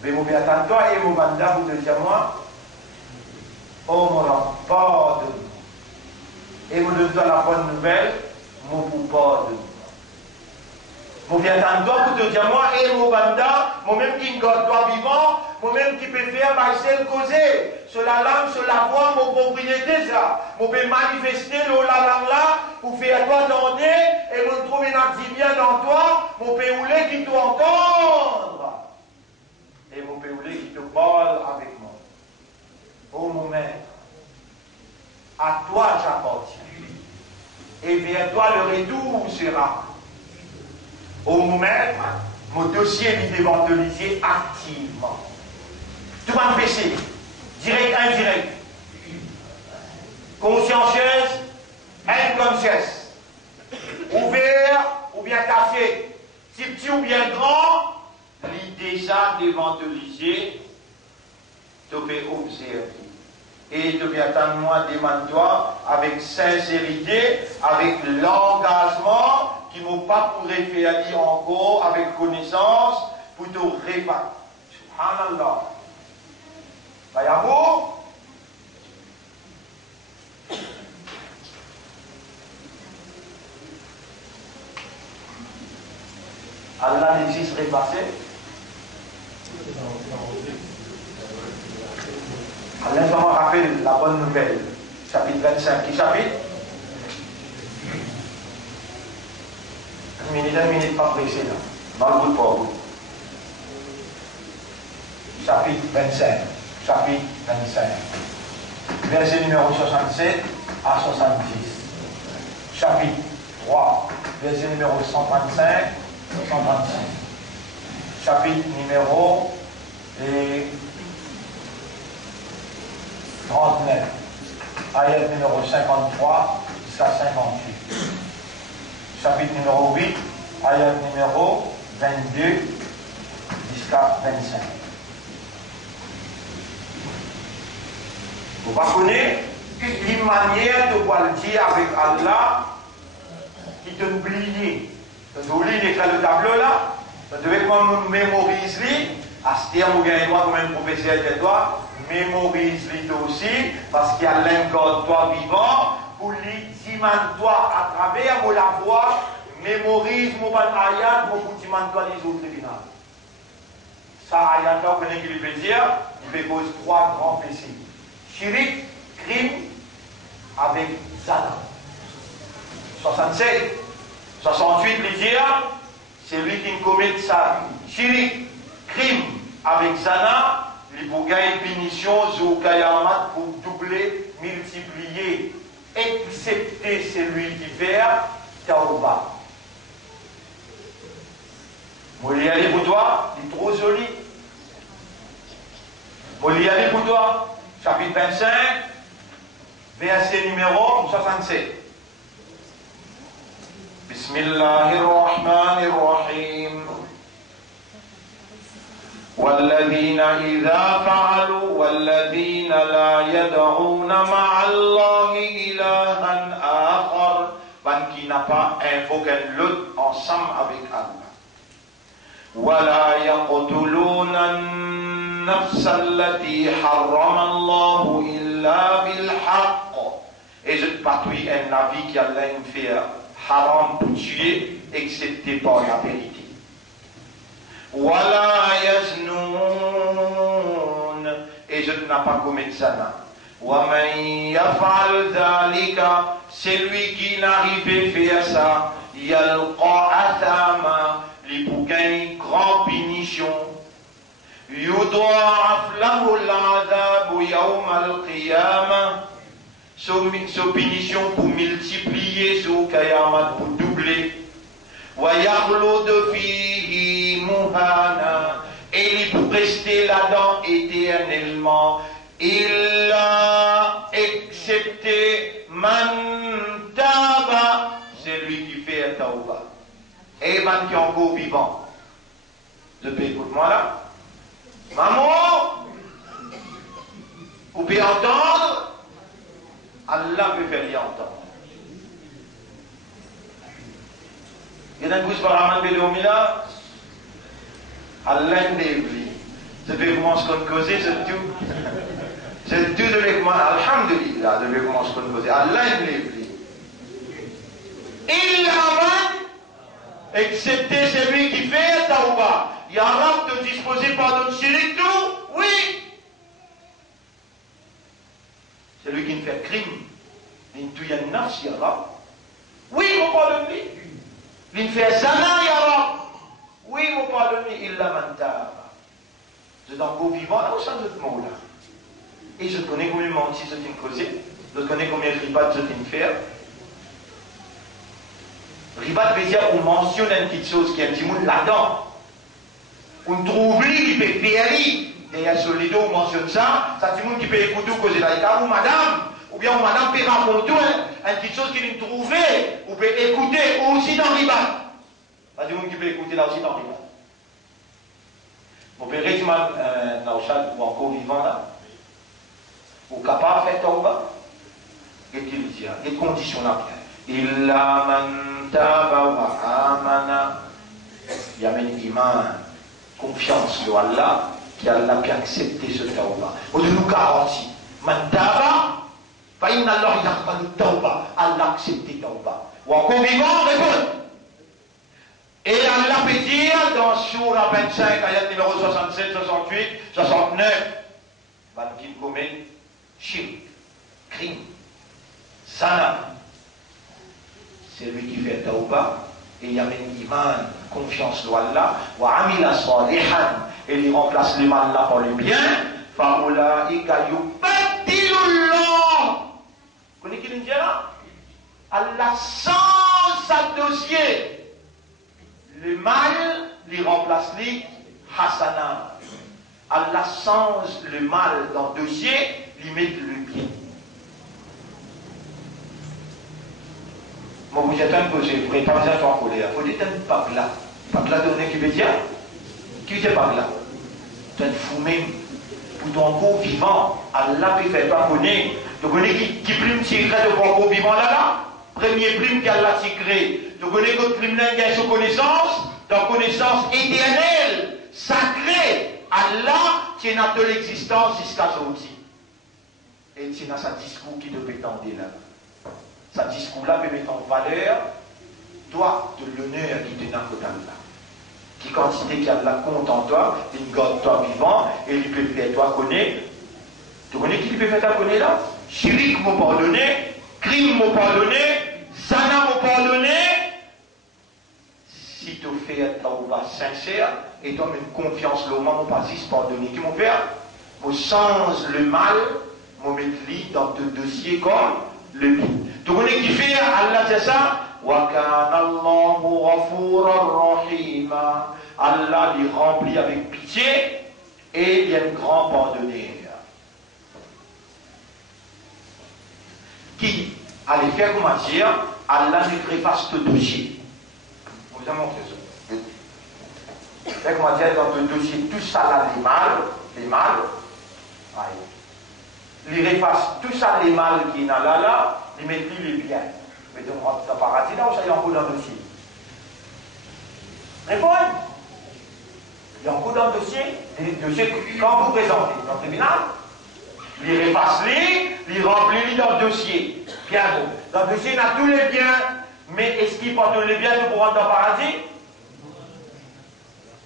Mais je vais attendre toi, et je vais vous dire moi, oh mon pardonne. Et je vous donne la bonne nouvelle, mon pardonne. Je viens attendre toi pour te dire, moi, et mon banda, moi-même qui garde toi vivant, moi-même qui peut faire ma seule causer, sur la langue, sur la voix, mon propriété, ça. Je peux manifester la langue là, pour faire toi entendre, et me trouver un petit bien dans toi, je peux rouler qui t'entendre. Et je peux rouler qui te parle avec moi. Oh mon maître, à toi j'appartiens. Et vers toi le retour sera. Au moment, mon dossier est évangélisé activement. Tout va péché, direct, indirect, consciencieuse, inconscieuse, ouvert ou bien caché, si petit ou bien grand, il est déjà évangélisé, tu peux observer. Et tu viens attendre moi, demande-toi, avec sincérité, avec l'engagement, qui ne m'ont pas pour faire encore, avec connaissance, pour te réparer. Subhanallah. Voyez-vous? Allah n'existe repassé. Allah va me rappeler la bonne nouvelle. Chapitre 25. Qui chapitre? Une minute, pas pressé là. Dans le bout de pauvre. Chapitre 25. Chapitre 25. Verset numéro 67 à 70. Chapitre 3. Verset numéro 135, 135. Chapitre numéro 39, ayat numéro 53 jusqu'à 58. Chapitre numéro 8, ayat numéro 22 jusqu'à 25. Vous connaissez une manière de voir le dire avec Allah qui te oublier. Vous lisez le tableau là, vous devez mémoriser. À ce terme, vous gagnez moi comme un professeur de toi, mémorise-le aussi, parce qu'il y a l'encore toi vivant, pour lui dire toi à travers la voix, mémorise mon ayat, pour dire toi les autres finales. Ça, ayat là, vous connaissez qu'il veut dire, il fait cause trois grands péchés. Chirik, crime, avec zana. 67, 68, il dit, c'est lui qui commet ça. Chirik, crime, avec zana, il faut gagner punition, Zoukayamat, pour doubler, multiplier, excepté celui qui fait Taouba. Moi, il y aller pour toi, il est trop joli. Moi, il y aller pour toi. Chapitre 25, verset numéro 67. Bismillahirrahmanirrahim. والذين إذا فعلوا والذين لا يدعون مع الله إلها آخر, qui n'a pas invoqué l'autre ensemble avec Allah. ولا يقتلون النفس التي حرم الله إلا بالحق. Et je ne patrouille un avis qui a fait haram pour tuer, excepté par la vérité. ولا يزنون, et je n'ai pas commis ça. ومن يفعل ذلك, celui qui n'arrive à faire ça, يلقى أثاما, les bouquins une grande punition. يضاعف له العذاب يوم القيامة, so punition pour multiplier, so kayamat pour doubler. ويخلد فيه مهانا, et il pour rester là-dedans éternellement, il a excepté man taba, c'est lui qui fait un tauba. Et man qui est encore vivant. Je peux écouter-moi là. Maman, vous pouvez entendre, Allah peut faire y entendre. Il y a un gousse par la main de Béléomila, Allah n'oublie. Je vais commencer à causer, c'est tout. C'est tout de l'écoute. Alhamdulillah, je vais commencer à causer. Allah n'oublie. Il a excepté celui qui fait Taouba. Il y a un de disposer pardon sur tout, oui. Celui qui ne fait crime, il ne tue un nafs, il y a oui, on parle de lui. Il fait zana, ya Rab. Oui, on parle de lui, il l'a mantaba. Je suis encore vivant, là, au sein de ce mot-là. Et je connais combien de menti ce qu'il me causait. Je connais combien de ribat ce qu'il me fait. Ribat veut dire qu'on mentionne une petite chose qui est un petit mot là-dedans. On trouve lui qui peut faire. Et il y a sur les deux, on mentionne ça. Ça, petit monde qui peut écouter ou causer là, ou madame. Ou bien madame peut raconter une petite chose qu'il a trouvée, ou peut écouter aussi dans Ribat. Il y a des gens qui peuvent écouter là aussi dans Ribat. Vous verrez, ou encore vivant là, ou capable de faire Tauba, et qu'il dit, et conditions là bien. Illa man taba wa amana, il y a une iman, confiance de Allah, qui a pu accepter ce Tauba. On nous garantit, man taba, فإن الله يقبل التوبة, Allah accepte Tauba. Ou encore vivant, répond. Et Allah peut dire dans Surah 25, ayat numéro 67, 68, 69, qu'il commet shirk, crime, sana. C'est lui qui fait Tauba, et il y a une iman, confiance de Allah, wa amila salihan, et il remplace le mal là par le bien, فَأُولَٰئِكَ يُبَدِّلُ اللَّهُ. Vous connaissez qui dit là? Allah change sa dossier. Le mal, il remplace les hasana. Allah change le mal dans le dossier il met le pied. Moi, vous êtes un peu, vous ne pas besoin de colère. Vous dites un pagla. Pagla de qui veut dire? Qui veut dire pagla? C'est un fou même. Pour ton corps vivant, Allah peut faire toi connaître. Tu connais qui prime secret de ton corps vivant là? Premier prime qu'Allah s'y crée. Tu connais que prime là, il y a une connaissance, dans connaissance éternelle, sacrée. Allah tient à de l'existence jusqu'à aujourd'hui. Et c'est dans sa discours qui te peut tendre là. Sa discours-là peut mettre en valeur, toi, de l'honneur qui te n'a que là. Qui quantité qui a de la compte en toi, il garde toi vivant, et il peut faire toi connaître. Tu connais qui peut faire toi connaître là? Chirik m'a pardonné, crime m'a pardonné, zana m'a pardonné. Si tu fais un tawba sincère, et toi-même confiance, le moment pas juste pardonner, qui m'ont fait, je change le mal, je mets le dans deux dossiers comme le bien. Tu connais qui fait, Allah dit ça? Allah les remplit avec pitié et il y a un grand pardonneur. Qui allait faire comment dire, Allah ne efface ce dossier. On vous a montré ça. Fait comment dire, dans le dossier, tout ça là, les mâles, il efface tout ça, les mâles qui sont là, il met plus les biens. Mais donc, on rentre dans le paradis, là, ou ça y est encore dans le dossier? Répondez. Il y a encore dans le dossier, quand vous présentez dans le tribunal, il efface il remplit dans le dossier. Bien bon. Dans le dossier, il a tous les biens, mais est-ce qu'il porte les biens pour rentrer dans le paradis?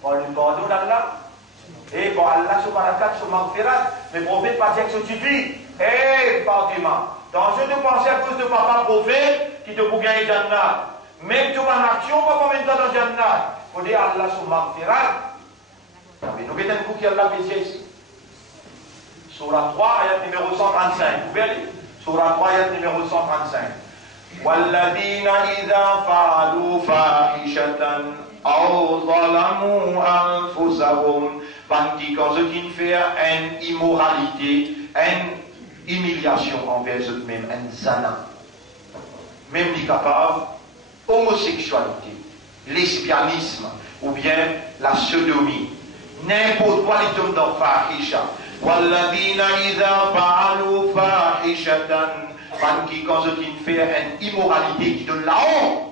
Pour le pardon d'Allah. Et pour Allah, sur Barakat, sur Magfirat, mais pour ne pas dire que ça suffit. Eh, pardon. Dans ce de penser à cause de papa prophète qui te pour gagner Jannat. Même tu vas en action, pas combien de temps dans Jannat. Il faut dire Allah sur Magfirat. Mais nous avons un coup qui a la ici. Surah 3, ayat numéro 135. Vous pouvez aller. Surah 3, ayat numéro 135. وَالَّذِينَ إِذَا فَعَلُوا فَاحِشَةً أَوْ ظَلَمُوا أَنفُسَهُمْ. Qui, quand ils font une immoralité, une humiliation envers eux-mêmes, un zana, même les capables, homosexualité, lesbianisme, ou bien la sodomie, n'importe quoi les hommes dans fahisha. وَالَّذِينَ إِذَا فَعَلُوا فَاحِشَةً. Qui, quand ils font une immoralité qui donne la honte,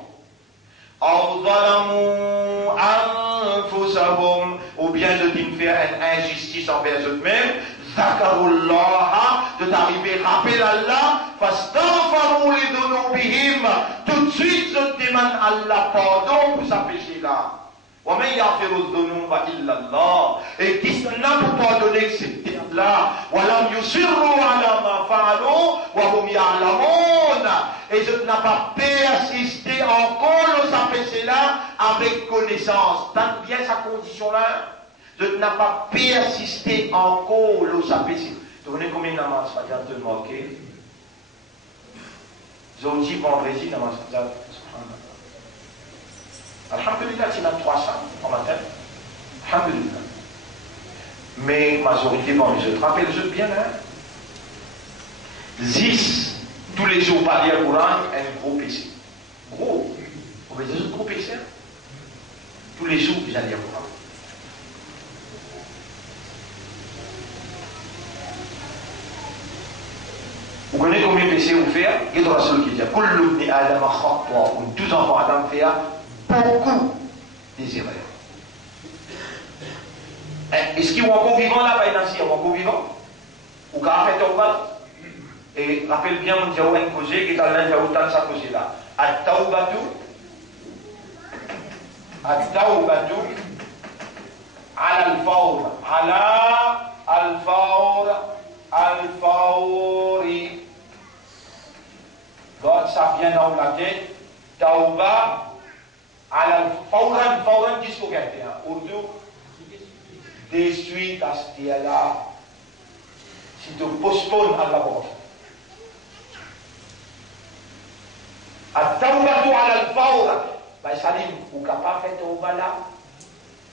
أَوْ ظَلَمُوا أَنفُسَهُمْ, ou bien de faire une injustice envers eux-mêmes, Zakarullah, de t'arriver à rappeler Allah, fastaghfaru li dhunubihim, tout de suite je demande Allah pardon pour sa péché là. Wa man yaghfiru dhunuba illa Allah, et qui n'a pas pardonné c'est Allah, wa lam yusirru ala ma fa'alu wa hum ya'lamun, et je n'ai pas persisté encore dans sa péché là avec connaissance. Tant bien sa condition là. Je n'ai pas persisté encore au sapéci. Vous connaissez combien de namaz? Pas dire de moquer. Zodi, vendredi, namaz. Alhamdulillah, il y en a 300 en matin. Alhamdulillah. Mais majorité, bon, je te rappelle, je bien, hein. 10, tous les jours, pas lire le Coran, un gros PC. Gros. Vous voyez, un gros PC. Tous les jours, vous allez lire le Coran. Vous connaissez combien de PC vous faites? Il y a dans la seule qui dit Kullu ibn Adam khata, ou 12 enfants Adam fait beaucoup des erreurs. Est-ce qu'ils sont encore vivants là, pas ici, ils sont encore vivants? Ou quand on fait un mal? Et rappelle bien, on dit à un cause qui est dans l'un de sa cause là. At-tawbatu, ala al-fawr, ala al-fawr. Al-Fawri. God, ça vient dans la tête. Tauba. Al-Fawran. Fawran, qu'est-ce qu'on gagne? Urdu. De suite à ce là. Si tu postpones à la mort. At-Tawbatu al-Fawra. Ben, Salim, vous n'avez pas fait Tauba là.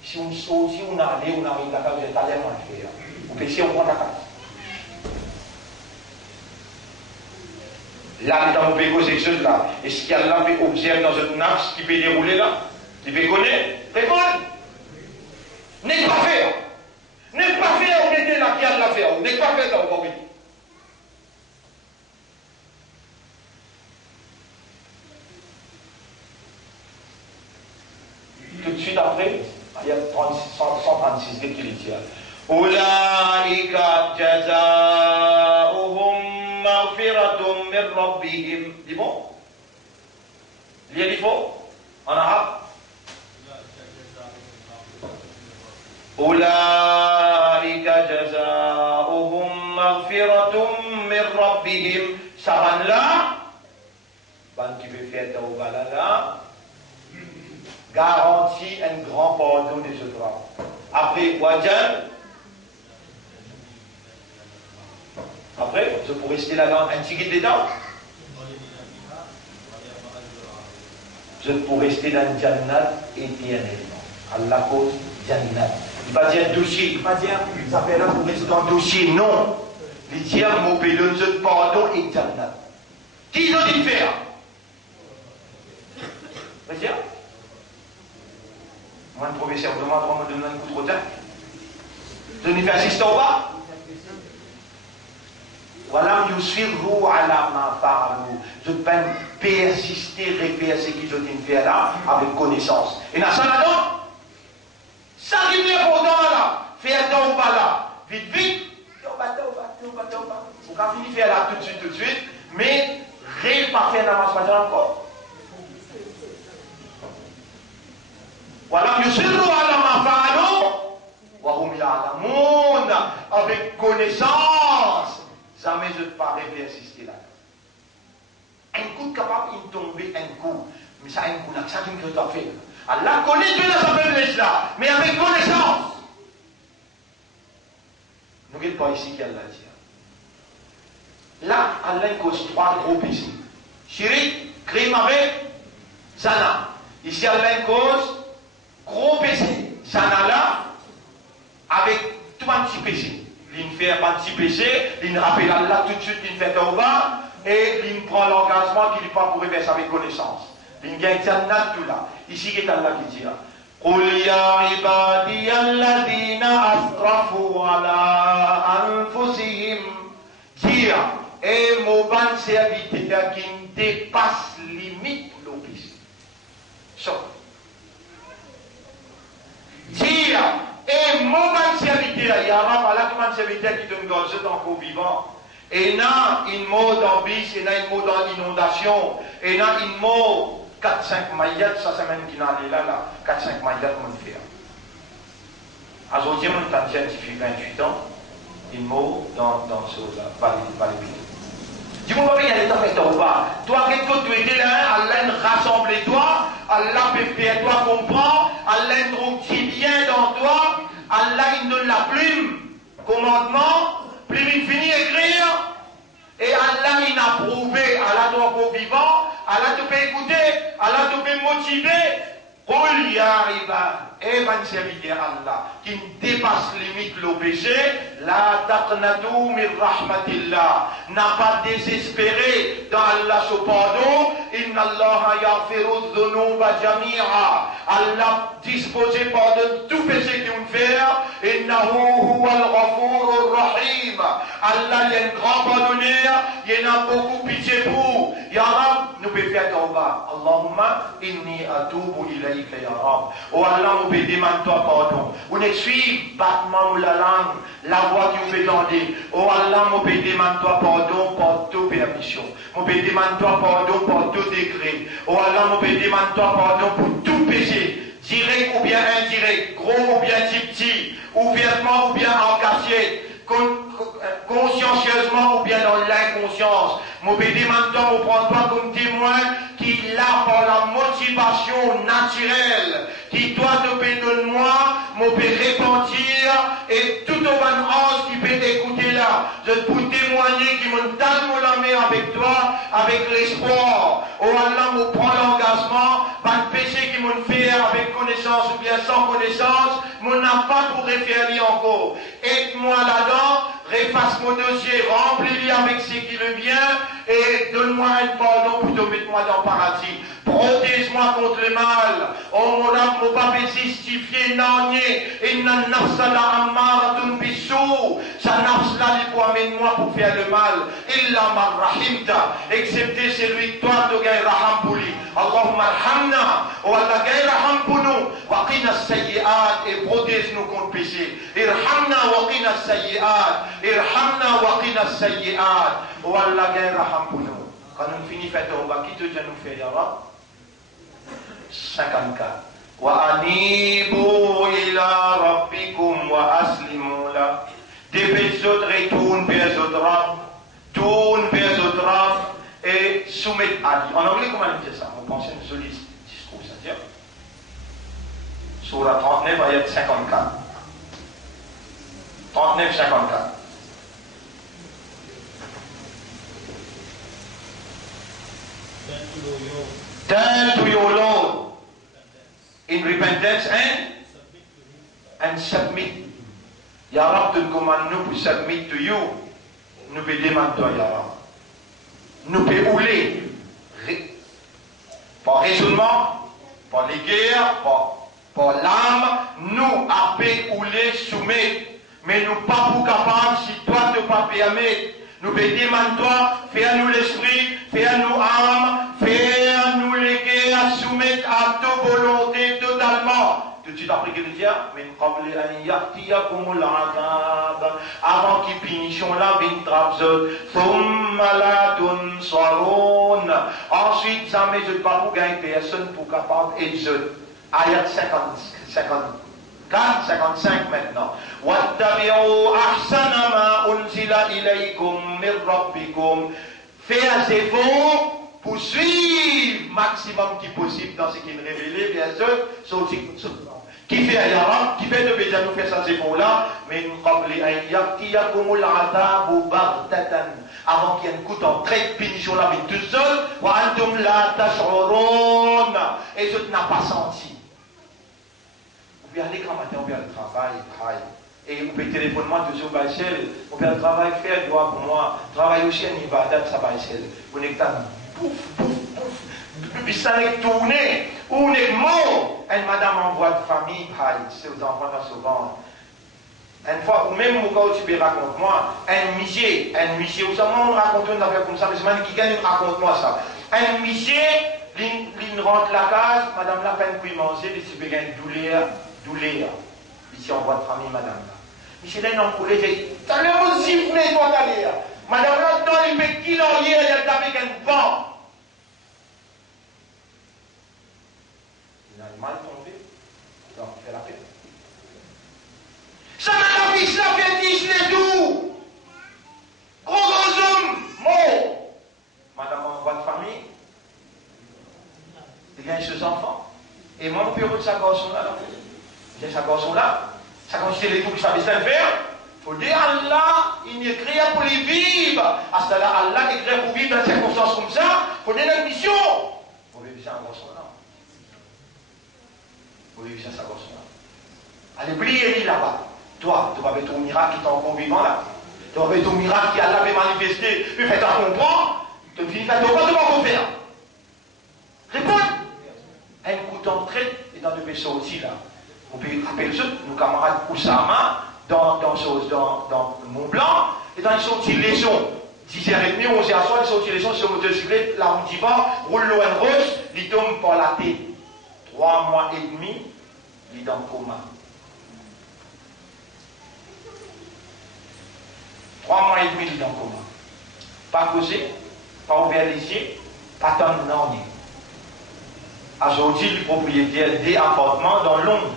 Si on saute, si on a allé, on arrive là, vous êtes allé à faire. Vous pensez, on prend la carte. Là, dans mon péco, c'est ce là. Et ce qu'Allah fait observer dans une nafs qui peut dérouler là, qui peut connaître, répondre. N'est pas faire. N'est pas faire, on était là, qui Allah fait. N'est pas faire, on va dire. Tout de suite après, il y a 136 d'écriture. Oulaïka jazaohum maghfiratum min rabbihim. Dis bon? Il y a des faux? En arabe? Oulaïka jazaohum maghfiratum min rabbihim. Saran là, ban qui peut faire tawbah là, garantit un grand pardon des œuvres. Après, wajan. Après, je pourrais rester là-dedans un petit guide dedans. Je pourrais rester dans le Jannat éternellement. Allah cause Jannat. Il va dire dossier, il va dire, ça fait là pour rester dans le dossier. Non. Il dit, mon pays de pardon et Jannat. Qui ils ont dit de faire? Vas-y. Moi, le professeur demande comment me donner un coup de retard. Je n'ai fait assister au bas. Voilà, je peux persister, refaire ce qu'ils ont dit de faire là, avec connaissance. Et dans ça là-dedans, ça qui est important là, faire dans ou pas là, vite, vite, vous pouvez finir faire là tout de suite, mais pas faire la marche encore. Voilà, avec connaissance. Jamais je ne parais persister là. Un coup de capable, il tomber un coup. Mais ça, un coup là, ça, c'est ce que tu as fait. Allah connaît bien sa faiblesse là, mais avec connaissance. Nous ne pas ici qu'Allah dit. Là, Allah cause trois gros péchés. Chirik, crime avec Zana. Ici, Allah cause gros péché. Zana là, avec tout un petit péché. Il fait un petit péché, il rappelle Allah tout de suite, il fait tawbah, et il prend l'engagement qu'il n'est pas pour reverser avec connaissance. Il gagne Jannat tout là. Ici, c'est Allah qui dit. قل يا عبادي الذين أسرفوا على أنفسهم. Dire, et mon bon serviteur qui dépasse limite l'obéissance. Dire, et mon bon serviteur, il y a un serviteur qui donne gorge dans le vivant. Et là, il mot d'ambis, et là, il mot d'inondation, et là, il mot 4-5 maillettes, ça c'est même qui n'a là, 4-5 maillettes, mon frère. Aujourd'hui, mon temps scientifique, 28 ans, il mot dans ce vallée. Dis-moi, il y a des temps fait ou pas. Toi, qu'est-ce que tu étais là, Allah rassemble-toi, Allah peut faire toi comprendre, Allah trouve si bien dans toi, Allah il donne la plume, commandement, plume il finit écrire, et Allah il a prouvé, Allah doit encore vivant, Allah te peut écouter, Allah te peut motiver. Qul ya ibad, et man serviteur Allah, qui dépasse limite le péché, la taqnatu min rahmatillah, n'a pas désespéré dans Allah ce pardon, inna Allah yaghfiru dhunuba jami'a, Allah disposé pardonne tout péché qu'on fait, innahu huwal ghafurur rahim, Allah il est un grand pardonneur, il y en a beaucoup pitié pour, ya Rab, nous pouvons faire tawbah, Allahumma inni atubu ilayka ya Rab, oh Allah, nous pouvons demander toi pardon, on est suivi battement de la langue, la voix qui vous fait tendre, oh Allah, nous pouvons demander toi pardon pour toute permission, nous pouvons demander toi pardon pour tout décret, oh Allah, nous pouvons demander toi pardon pour tout péché, direct ou bien indirect, gros ou bien petit, ouvertement ou bien en cachette, consciencieusement ou bien dans l'inconscience. Mon pédé maintenant, on prend toi comme témoin qui là par la motivation naturelle, qui toi te paie de moi, mon peut repentir et tout au bon ange qui peut t'écouter là. Je peux témoigner qui me donne la main avec toi, avec l'espoir. Oh Allah, me prend l'engagement, pas de péché qui me fait avec connaissance ou bien sans connaissance, mon n'a pas pour référer encore. Aide-moi là-dedans, réfasse mon dossier, remplis-le avec ce qui le vient, et donne-moi un pardon pour te mettre moi dans le paradis. Protège-moi contre le mal. Oh mon âme, mon pape est justifié, nanier, et nan nafsala ammaratun bisou. Sa nafsala, il faut amener moi pour faire le mal. Illa man rahimta, excepté celui que toi, tu gagnes raham pour lui. Allahumma arhamna, ou Allah gagne raham pour nous. Waqina sayyi'at, et protège-nous contre le péché. Irhamna waqina sayyi'at, irhamna waqina sayyi'at, ou Allah gagne raham pour nous. Quand nous finissons faire tawbah, qui te dit nous faire ya Rab? 54. Wa anibu ila rabbikum wa aslimu la. Des autres retournent vers les autres Rab, tournent vers les autres Rab et soumettent à Dieu. En anglais, comment on dit ça? On pense à une jolie discours, c'est-à-dire Surah 39, ayat 54. 39, 54. Turn to your Lord in repentance and submit. Ya Rab, tu nous commandes nous pour submit to you. Nous pouvons demander toi, Ya Rab. Nous pouvons rouler. Par raisonnement, par les guerres, par l'âme, nous avons rouler, soumettre. Mais nous pas pour capables si toi tu ne pas permettre. Nous pouvons demander toi, fais-nous l'esprit, fais-nous âme, fais-nous les guerres, soumettre à ta volonté totalement. Tout de suite après qu'il dit, avant qu'il punition là, ensuite, ça met je pas pour gagner personne pour capable et je. Ayat 54, 55 maintenant. وَاتَّبِعُوا أَحْسَنَ مَا أُنْزِلَ إِلَيْكُمْ مِنْ رَبِّكُمْ. Faites un effort pour suivre maximum qui possible dans ce qui est révélé, bien sûr, qui fait un Rab, qui fait de déjà nous faire ces effort-là, mais nous rappelons avant qu'il y ait un coup d'entrée de punition là, mais tout seul, et je n'ai pas senti. Vous pouvez aller grand matin, vous pouvez aller travailler, et vous pouvez téléphoner moi toujours par Michel, vous pouvez aller travailler, faire droit pour moi, travailler aussi à Nivadat, ça va Michel. Vous n'êtes pas pouf, pouf, pouf, puis ça est tourné, ou n'est mort. Et madame envoie de famille, c'est aux enfants dans ce ventre. Une fois, ou même quand tu peux raconter moi, un musée, vous savez, on raconte une affaire comme ça, mais c'est moi qui gagne, raconte-moi ça. Un musée, il rentre la case, madame la peine pour y manger, il se fait une douleur. Ici, on voit de famille, madame. Michel, là, il a encoulé, il dit, t'as l'air aussi sifflé, toi, d'aller. Madame là, dans les mecs qui l'ont lié, elle a avec un banc. Il a mal tombé. Donc, il fait la paix. Ça m'a la vie, ça fait 10 les doux. Gros homme, mort. Madame en voie de famille. Il gagne ses enfants. Et moi, on peut de sa garçon-là. J'ai sa garçon-là. Ça consiste les tout que ça veut faire. Il faut dire Allah, il n'est créé pour les vivre. À ce là Allah est créé pour vivre dans des circonstances comme ça. Il faut donner une mission. Il faut vivre ça en garçon-là. Il faut vivre ça en garçon-là. Allez, oubliez-les là-bas. Toi, tu vas faire ton miracle qui est encore vivant là. Tu vas faire ton miracle qui Allah va manifester. Puis fais-toi comprendre. Tu finis faire ton pas, tu vas faire. Réponds. Un coup d'entrée et dans le vaisseau aussi là. Vous pouvez rappeler nos camarades Oussama dans Mont-Blanc et dans les sorties leçons. 10h30, 11h à soir, les sorties leçons sur le motocyclette, la route d'Ivan, roule l'eau en rose, il tombe par la tête. 3 mois et demi, il est dans le coma. 3 mois et demi, il est dans le coma. Pas causé, pas ouvert les yeux, pas tant de non. Aujourd'hui, le propriétaire des appartements dans Londres.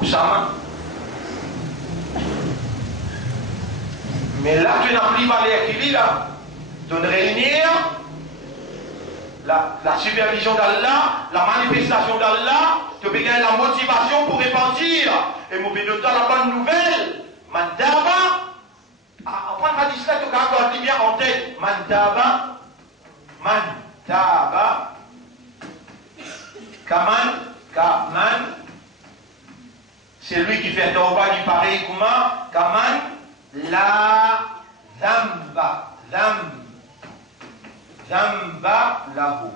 Oussama. Mais là, tu n'as plus valeur qu'il est là. De réunir la supervision d'Allah, la manifestation d'Allah, tu peux gagner la motivation pour répandir. Et mon bénédicte, la bonne nouvelle, Mandaba, après le hadith là, tu gardes bien en tête, Mandaba, Kaman, C'est lui qui fait tauba du pareil comment? Kaman la zamba. Zamba lahu.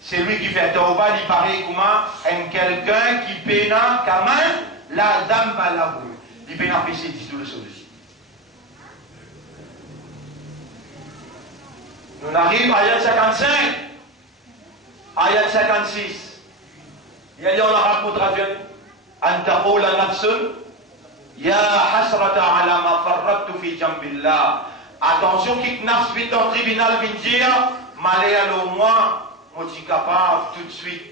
C'est lui qui fait tauba du pareil comment? Quelqu'un qui péna kaman la zamba lahu. Il péna péché dit tout le solution. Nous arrivons à ayat 55. Ayat 56. Il y a on l'a raconté أن تقول نفس يا حسرة على ما فرطت في جنب الله. Attention, qui nafs vite dans le tribunal vient dire, malais au moins, moi je suis capable tout de suite.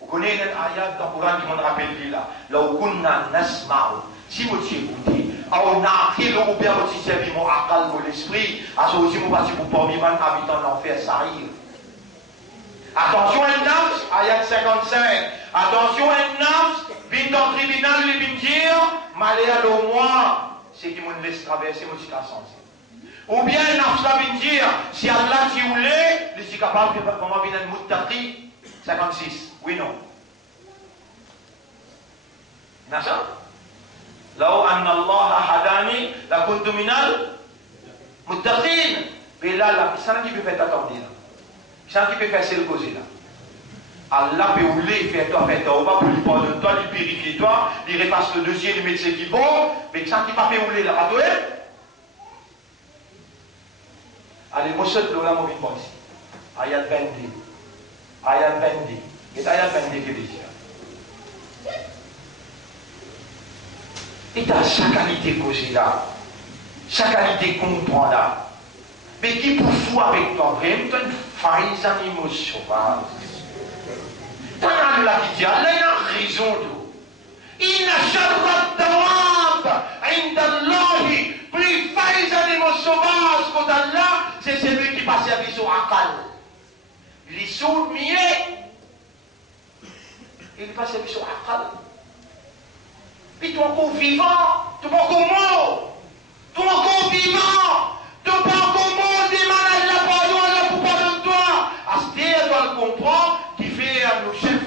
Vous connaissez une ayat dans le Coran qui me rappelle là. Là où kunna nasma'u. Si vous écoutez, ou na'khil ou bien vous servi mon aqal ou l'esprit, à ce aussi vous passez pour parmi les habitants de l'enfer, ça arrive. Attention, un nafs, ayat 55. Attention, un nafs, vient dans le tribunal, il vient dire, malais au moins, c'est qui me laisse traverser, moi je suis censé. Ou bien, nafs la vient dire, si Allah t'y voulait, je suis capable de faire comment vient un muttaqi. 56. Oui, non. D'accord? لو أن الله هداني لكنت من المتقين. Mais là, c'est ça qui peut faire t'attendre là. C'est ça qui peut faire le causer là. Allah peut oublier, faire toi, pour lui pardonner toi, lui purifier toi, lui repasse le dossier, lui mettre ce qui bon, mais ça qui ne peut pas oublier là, pas toi. Allez, moi seul, là, mon vite ici. Ayat 22. Ayat 22. C'est Ayat 22 qui dit ça. Et t'as chaque qualité causée là, chaque qualité comprend là. Mais qui pour fou avec toi, vraiment, tu as une faille animaux sauvages. T'as un là qui dit, Allah a raison de. Il n'a jamais de tawab, indallahi, plus faille animaux sauvages qu'au Allah, c'est celui qui passe à vision akal. Les sourds mieux, il passe à vision akal. Puis tu es encore vivant, tu es pas encore mort, tu es encore vivant, tu es pas encore mort, demande à Allah pardon, Allah pour pardonner toi. À ce terre, tu dois le comprendre, qui fait à nos chefs,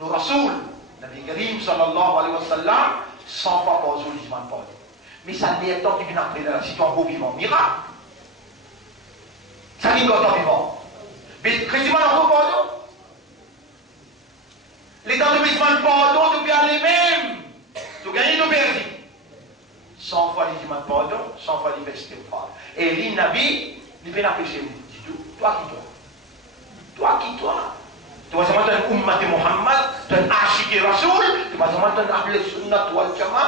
nos rasouls, Nabi Karim sallallahu alayhi wa sallam, 100 fois par jour, ils demandent pardon. Mais ça n'est pas temps qui vient après là, si tu es encore vivant, miracle. Ça n'est pas encore vivant. Mais chrétien, encore pardon. Les temps de demande pardon, tu peux aller même. Tu gagnes ou perdu. 100 fois les demande pardon, 100 fois les festes pas. Et les Nabi, il vient pécher. Dis tout, toi qui toi. Toi qui toi. Tu vas seulement un ummat de Muhammad, tu es un archique Rasoul, tu vas seulement un ahle sunnat wal jama.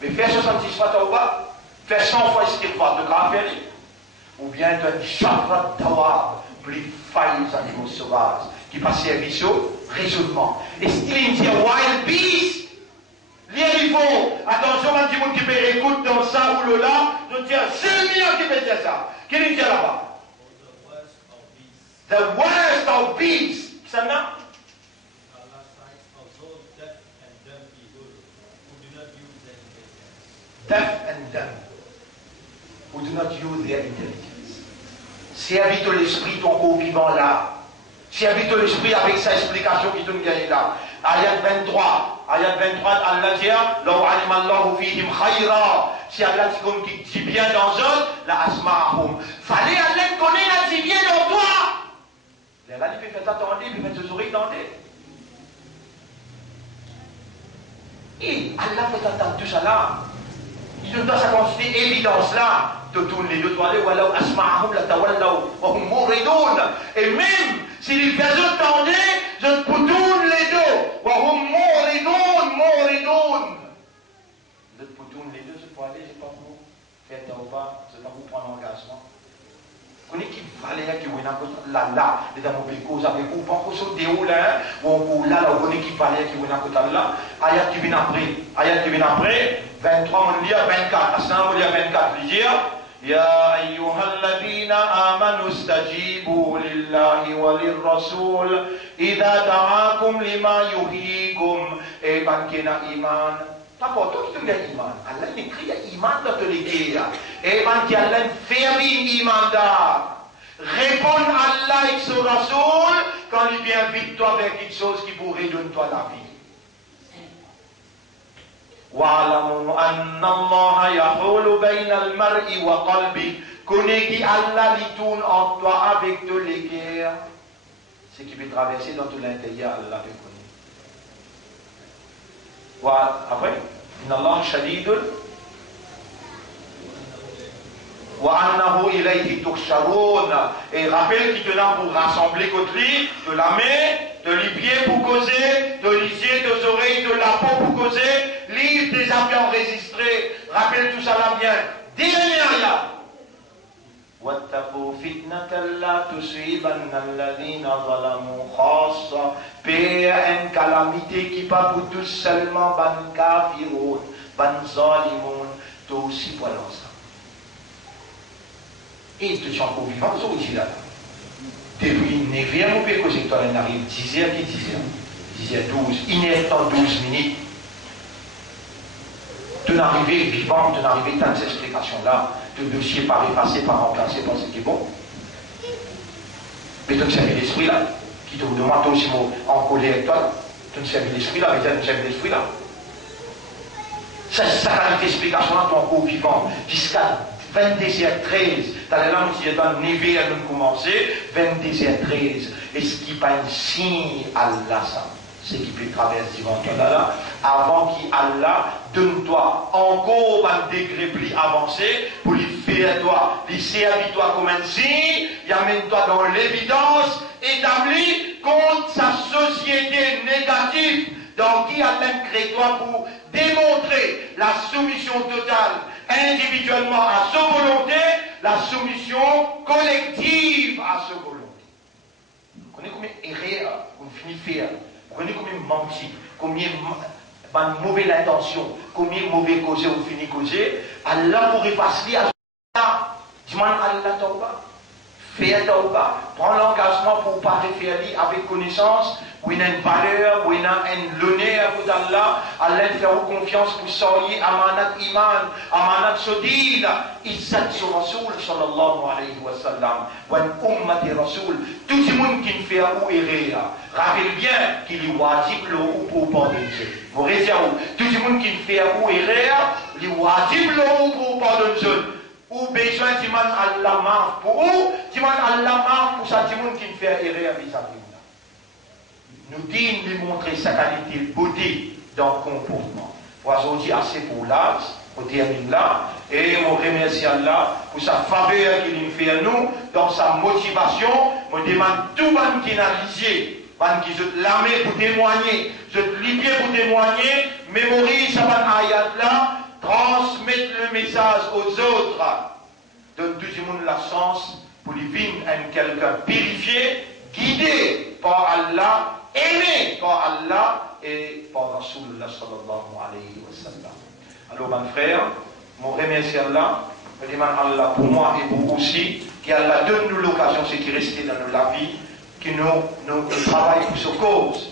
Mais fais 66 fois tawbah, fais 100 fois istighfar de grave. Ou bien tu as une chafra tawab, plus failles animaux sauvages, qui passe service au raisonnement. Et s'il dit wild beast, il faut, attention, un petit monde qui peut écouter dans ça ou là, nous disons, c'est le meilleur qui peut dire ça. Qu'est-ce qu'il dit là-bas? The worst of beasts. Ça n'a? Deaf and dumb. Who do not use their intelligence. Servite l'esprit ton corps vivant là. Servite l'esprit avec sa explication qui te gagne là. Ayat 23. Ayat 23, Allah dit, Law alim Allahu fihim khayra. Si Allah dit bien dans eux, la asma'ahum. Fallait Allah connaître la dit bien dans toi. Là, il peut faire t'attendre, il peut mettre ses oreilles dans des. Et Allah fait attendre tout ça là. Il nous donne sa quantité évidence là. De tourner les deux toilettes, ou alors asma'ahum la tawallaw, wa hum mouridun. Et même si les personnes attendaient, je peux tourner les deux. Wa hum mouridun. Je peux tourner les deux, je peux aller, je peux pas vous faire tawba, je peux pas vous prendre engagement. Vous connaissez qui valait qui est là, les dames avec vous, avec vous, pas pour sauter où là, ou là, vous connaissez qui valait qui est là, ayat qui vient après, 23, on lit à 24, on lit à 24, il dit, يا أيها الذين آمنوا استجيبوا لله وللرسول إذا دعاكم لما يحييكم et ban kena iman t'apporte tout le iman Allah écrit iman dans le guerre et ban qui Allah fait iman da répond Allah et son rasoul quand il vient invite-toi vers quelque chose qui pourrait donner toi la vie. Wa'lamu anna Allah yahulu bayna al-mar'i wa qalbi. Connais qui Allah lui tourne entre toi avec tous les guerres. Ce qui peut traverser dans tout l'intérieur, Allah peut connaître. Après, inna Allah shadidul wa annahu ilayhi tuhsharun. Et rappelle qu'il te l'a pour rassembler contre lui, de la main, de les pieds pour causer, de les yeux, des oreilles, de la peau pour causer, livre des avions enregistrés. Rappelle tout ça là bien. Dis-le-moi. واتقوا فتنة لا تصيبن الذين ظلموا خاصة. Paix une calamité qui pas pour tous seulement ban kafiroun, ban zalimoun, toi aussi pour l'ensemble. Et tu es encore vivant, vous aussi là. Depuis 9h, mon père, que toi, il arrive 10h, qui 10h 12, il est en 12 minutes. Tu n'arrives vivant, tu n'arrives dans ces explications-là, le dossier pas effacé, pas remplacé par ce qui est bon. Mais tu ne servis l'esprit là, qui te demande aussi en colère avec toi, tu ne servis l'esprit là, mais tu ne servis l'esprit là. Ça qualité d'explication-là, tu es encore vivant, jusqu'à 22h13, dans les langues qui est dans le niveau de commencer, 22h13, et ce qui n'est pas un signe Allah, ça, ce qui peut traverser devant toi là, avant qu'Allah donne-toi encore un degré plus avancé pour lui faire toi, lui servir toi comme un signe, il amène-toi dans l'évidence établie contre sa société négative, dans qui Allah crée toi pour démontrer la soumission totale individuellement à sa volonté, la soumission collective à sa volonté. Vous connaissez combien erreur, vous finissez faire, vous connaissez combien menti, combien de mauvaise intention, combien de mauvais causés vous finissez causer, Allah pourrait passer à ça. Dis-moi, Allah tauba. Fais tauba. Prends l'engagement pour ne pas faire avec connaissance, où il y a une valeur, où il y a un l'honneur pour Allah. Allah fait confiance pour sortir amanat iman, amanat sodil. Izzat sur Rasoul, sallallahu alayhi wa sallam. Wa ummati Rasoul. Tout le monde qui fait ou erreur, rappelle bien qu'il est wajib le ou pour pardonner. Vous réservez tout le monde qui fait ou erreur, il est wajib le ou pour pardonner. Ou besoin de man Allah marre pour ou, de man Allah marre pour ça, monde qui fait erreur vis-à-vis. Nous disons de montrer sa qualité beauté dans le comportement. Aujourd'hui, assez pour l'âge, on termine là, et on remercie Allah pour sa faveur qu'il nous fait à nous, dans sa motivation. On demande tout le monde qui n'a lisé, qui se l'armée pour témoigner, se libérer pour témoigner, mémorise sa ayat là, transmettre le message aux autres, donne tout le monde la chance pour lui vivre quelqu'un purifié, guidé par Allah, aimé par Allah et par Rasulullah sallallahu alayhi wa sallam. Alors, mon frère, mon remercie Allah, je demande Allah pour moi et pour vous aussi, qu'Allah donne nous l'occasion, ce qui reste dans la vie, que nous travaillons pour cette cause.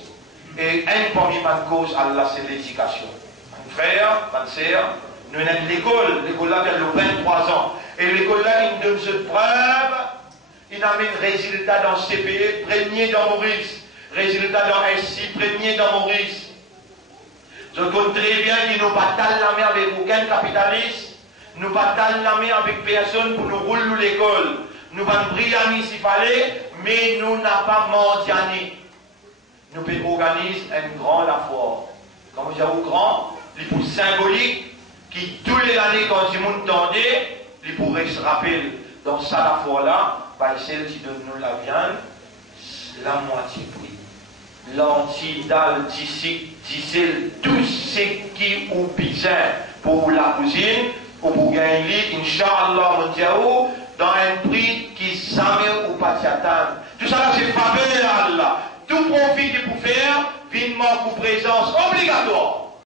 Et une parmi les causes, Allah, c'est l'éducation. Mon frère, ma sœur, nous avons l'école là, vers le 23 ans. Et l'école là, il donne cette preuve, il amène résultat dans CPE, premier dans Maurice. Résultat dans SI, premier dans Maurice. Je compte très bien qu'ils n'ont pas tal la main avec aucun capitaliste, nous pas tal la main avec personne pour nous rouler l'école. Nous pas briller s'il fallait, mais nous n'avons pas mendiané. Nous pouvons organiser un grand la foire. Quand vous dites grand, il faut symbolique, qui tous les années quand du monde tendait, il pourrait se rappeler dans ça la foire là, par celle qui donne nous la viande, la moitié prix. L'antidal, d'ici, tout ce qui ou besoin pour la cuisine, ou pour gagner, Inch'Allah, mon Dieu, dans un prix qui jamais ou pas t'attendre. Tout ça, c'est faveur à Allah. Tout profit que pour faire, vinement pour présence obligatoire.